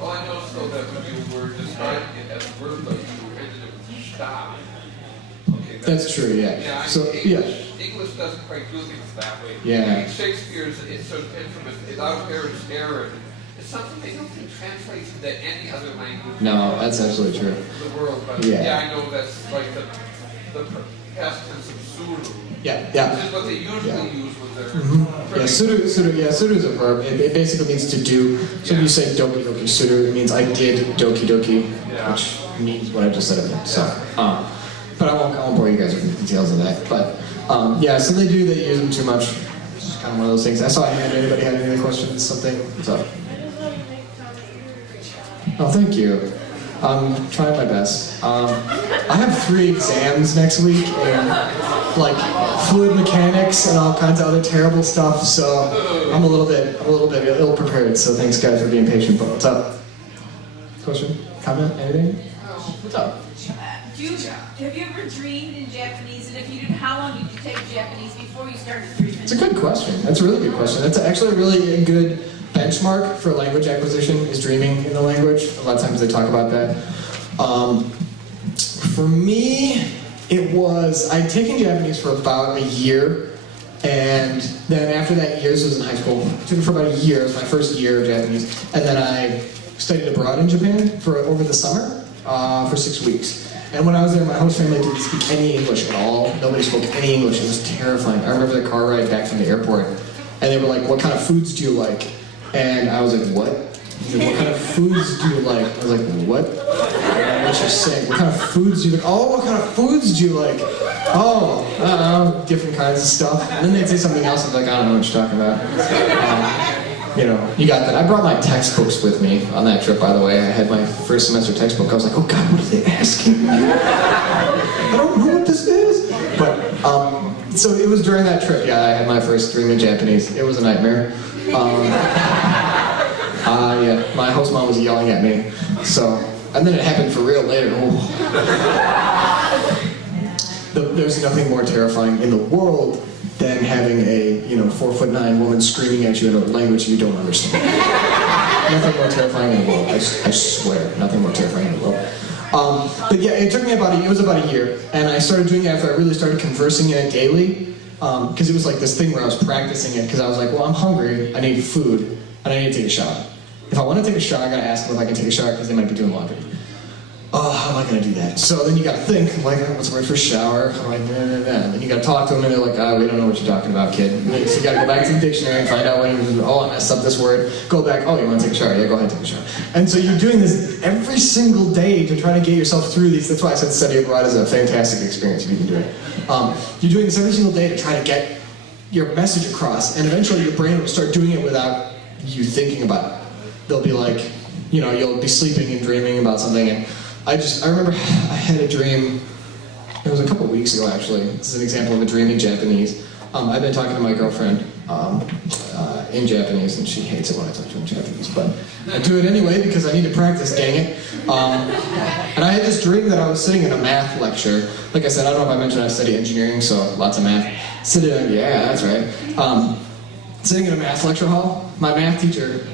Well, I noticed though that when you were describing it as a verb, but you ended it with stop. Okay, That's true, yeah. Yeah, So, English, yeah. English doesn't quite do things that way. Yeah. I mean, Shakespeare's it's so infamous, without Herod's error. It's something they don't think translates into any other language. No, that's absolutely true. In the world, but Yeah. I know that's like the past tense of suru. Yeah, Which yeah. is what they usually use with their. Yeah, suru is a verb. It basically means to do. So when you say doki doki suru, it means I did doki doki, which means what I just said. So, but I won't bore you guys with the details of that. But yeah, so they use them too much. of one of those things. I saw a hand. Anybody had any other questions? Something? What's up? I just love you make Tommy. You're a great guy. Oh, thank you. I'm trying my best. I have 3 exams next week in like fluid mechanics and all kinds of other terrible stuff. So I'm a little bit ill prepared. So thanks guys for being patient. But what's up? Question? Comment? Anything? What's up? Have you ever dreamed in Japanese? And if you did, how long did you take Japanese before you started dreaming? It's a good question. That's a really good question. That's actually a really good benchmark for language acquisition is dreaming in the language. A lot of times they talk about that. For me, it was, I'd taken Japanese for about a year, and then after that year, this was in high school, I took it for about a year, it was my first year of Japanese, and then I studied abroad in Japan for over the summer for 6 weeks. And when I was there, my host family didn't speak any English at all. Nobody spoke any English. It was terrifying. I remember the car ride back from the airport, and they were like, "What kind of foods do you like?" And I was like, "What?" He's like, "What kind of foods do you like?" I was like, "What? What you saying? What kind of foods do you like?" "Oh, what kind of foods do you like?" "Oh, I don't know, different kinds of stuff." And then they'd say something else. I was like, "I don't know what you're talking about." You know, you got that. I brought my textbooks with me on that trip, by the way. I had my first semester textbook. I was like, "Oh God, what are they asking me? I don't know what this is." But so it was during that trip. Yeah, I had my first dream in Japanese. It was a nightmare. Yeah, my host mom was yelling at me. So, and then it happened for real later. There's nothing more terrifying in the world than having a 4'9" woman screaming at you in a language you don't understand. Nothing more terrifying in the world. I swear, nothing more terrifying in the world. But yeah, it took me it was about a year, and I started doing it after I really started conversing in it daily, because it was like this thing where I was practicing it, because I was like, well, I'm hungry, I need food, and I need to take a shower. If I want to take a shower, I gotta ask them if I can take a shower, because they might be doing laundry. Oh, how am I going to do that? So then you got to think, like, what's the word for shower? I'm like, nah. And then you got to talk to them, and they're like, we don't know what you're talking about, kid. And then, so you got to go back to the dictionary and find out when, I messed up this word. Go back, you want to take a shower? Yeah, go ahead, take a shower. And so you're doing this every single day to try to get yourself through these. That's why I said study abroad is a fantastic experience if you can do it. You're doing this every single day to try to get your message across, and eventually your brain will start doing it without you thinking about it. They'll be like, you'll be sleeping and dreaming about something, and I remember I had a dream, it was a couple weeks ago actually. This is an example of a dream in Japanese. I've been talking to my girlfriend in Japanese, and she hates it when I talk to her in Japanese, but I do it anyway because I need to practice, dang it. And I had this dream that I was sitting in a math lecture. Like I said, I don't know if I mentioned I study engineering, so lots of math. Yeah, that's right. Sitting in a math lecture hall, my math teacher,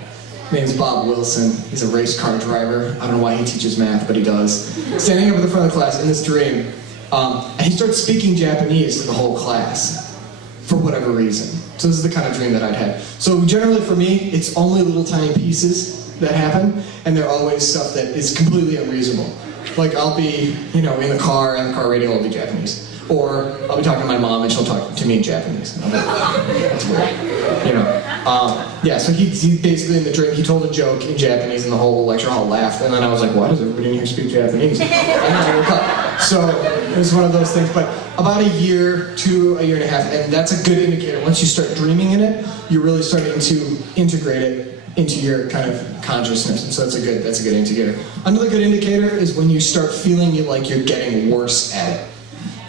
his name's Bob Wilson. He's a race car driver. I don't know why he teaches math, but he does. Standing up at the front of the class in this dream, and he starts speaking Japanese to the whole class for whatever reason. So this is the kind of dream that I'd had. So generally for me, it's only little tiny pieces that happen, and they're always stuff that is completely unreasonable. Like I'll be, in the car, and the car radio will be Japanese. Or I'll be talking to my mom, and she'll talk to me in Japanese. I'm like, that's weird. So he basically in the dream, he told a joke in Japanese, and the whole lecture hall laughed. And then I was like, why does everybody in here speak Japanese? And then I woke up. So it was one of those things. But about a year to a year and a half, and that's a good indicator. Once you start dreaming in it, you're really starting to integrate it into your kind of consciousness. And so that's a good indicator. Another good indicator is when you start feeling like you're getting worse at it.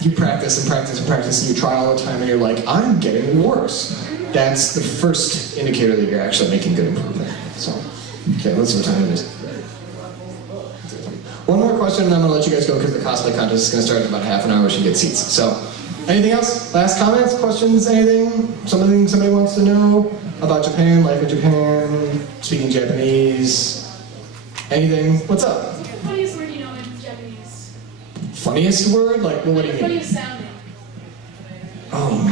You practice and practice and practice, and you try all the time, and you're like, I'm getting worse. That's the first indicator that you're actually making good improvement. So, okay, let's see what time it is. One more question, and I'm going to let you guys go because the cosplay contest is going to start in about half an hour. We should get seats. So, anything else? Last comments, questions, anything? Something somebody wants to know about Japan, life in Japan, speaking Japanese, anything? What's up? What's the funniest word you know in Japanese? Funniest word? Like, well, what do you mean? Funniest sounding. Oh,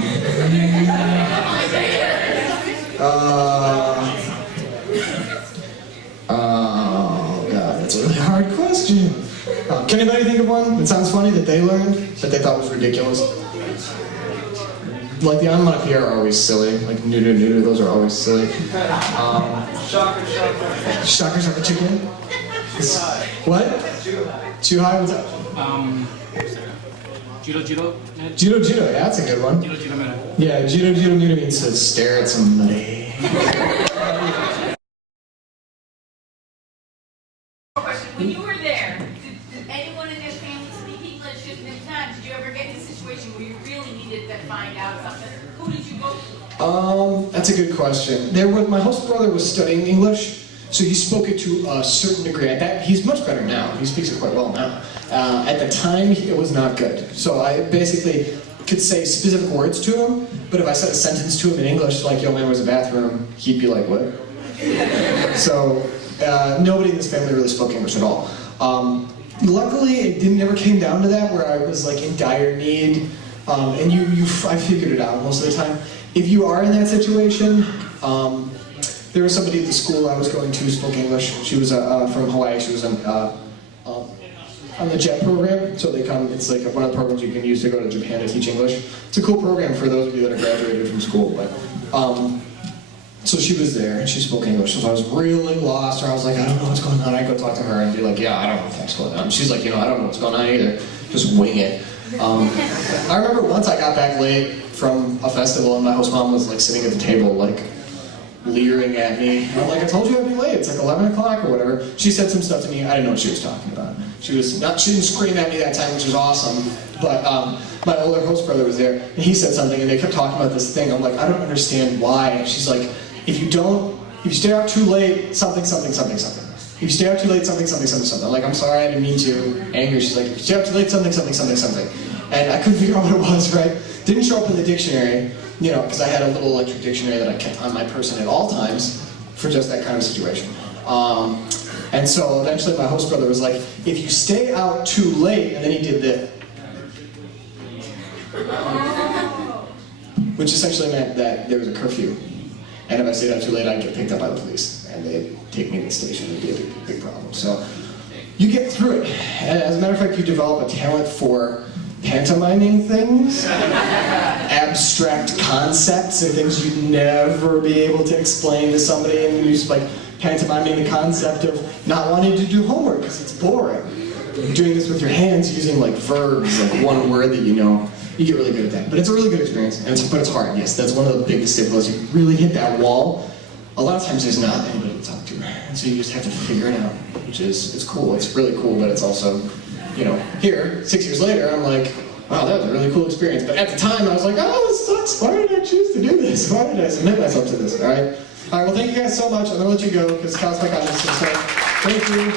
God, that's a really hard question. Can anybody think of one that sounds funny that they learned that they thought was ridiculous? Like the onomatopoeia are always silly. Like neuter, those are always silly. Shocker chicken. What? Too high. What's up? Jiro Jiro. Jiro Jiro, yeah, that's a good one. Jiro Jiro man. Yeah, Jiro Jiro Jiro means to stare at somebody. Question, when you were there, did anyone in your family speak English? And if not, did you ever get in a situation where you really needed to find out something? Who did you go to? That's a good question. My host brother was studying English, so he spoke it to a certain degree. He's much better now. He speaks it quite well now. At the time, it was not good. So I basically could say specific words to him, but if I said a sentence to him in English, like, yo man, where's the bathroom? He'd be like, what? So nobody in this family really spoke English at all. Luckily, it never came down to that where I was like in dire need, and I figured it out most of the time. If you are in that situation, there was somebody at the school I was going to who spoke English. She was from Hawaii. She was on the JET program, so they come. It's like one of the programs you can use to go to Japan to teach English. It's a cool program for those of you that are graduated from school. But so she was there and she spoke English. So if I was really lost or I was like, I don't know what's going on, I'd go talk to her and be like, yeah, I don't know what's going on. She's like, I don't know what's going on either. Just wing it. I remember once I got back late from a festival and my host mom was like sitting at the table like leering at me. And I'm like, I told you I'd be late. It's like 11 o'clock or whatever. She said some stuff to me. I didn't know what she was talking about. She didn't scream at me that time, which was awesome. But my older host brother was there and he said something and they kept talking about this thing. I'm like, I don't understand why. And she's like, if you stay out too late, something, something, something, something. If you stay out too late, something, something, something, something. I'm like, I'm sorry, I didn't mean to. Angry. She's like, if you stay out too late, something, something, something, something. And I couldn't figure out what it was, right? Didn't show up in the dictionary, because I had a little electric dictionary that I kept on my person at all times for just that kind of situation. And so eventually my host brother was like, if you stay out too late, and then he did this. Which essentially meant that there was a curfew. And if I stayed out too late, I'd get picked up by the police. And they'd take me to the station. It'd be a big, big problem. So you get through it. As a matter of fact, you develop a talent for pantomiming things, abstract concepts, and things you'd never be able to explain to somebody. And you just like pantomiming the concept of not wanting to do homework because it's boring. You're doing this with your hands using like verbs, like one word that you know. You get really good at that. But it's a really good experience, but it's hard, yes. That's one of the biggest difficulties. You really hit that wall. A lot of times there's not anybody to talk to. And so you just have to figure it out, which is, it's cool. It's really cool, but it's also, here, 6 years later, I'm like, wow, that was a really cool experience. But at the time, I was like, oh, this sucks. Why did I choose to do this? Why did I submit myself to this, all right? All right, well, thank you guys so much. I'm going to let you go, because Kyle's my conscience. So, thank you.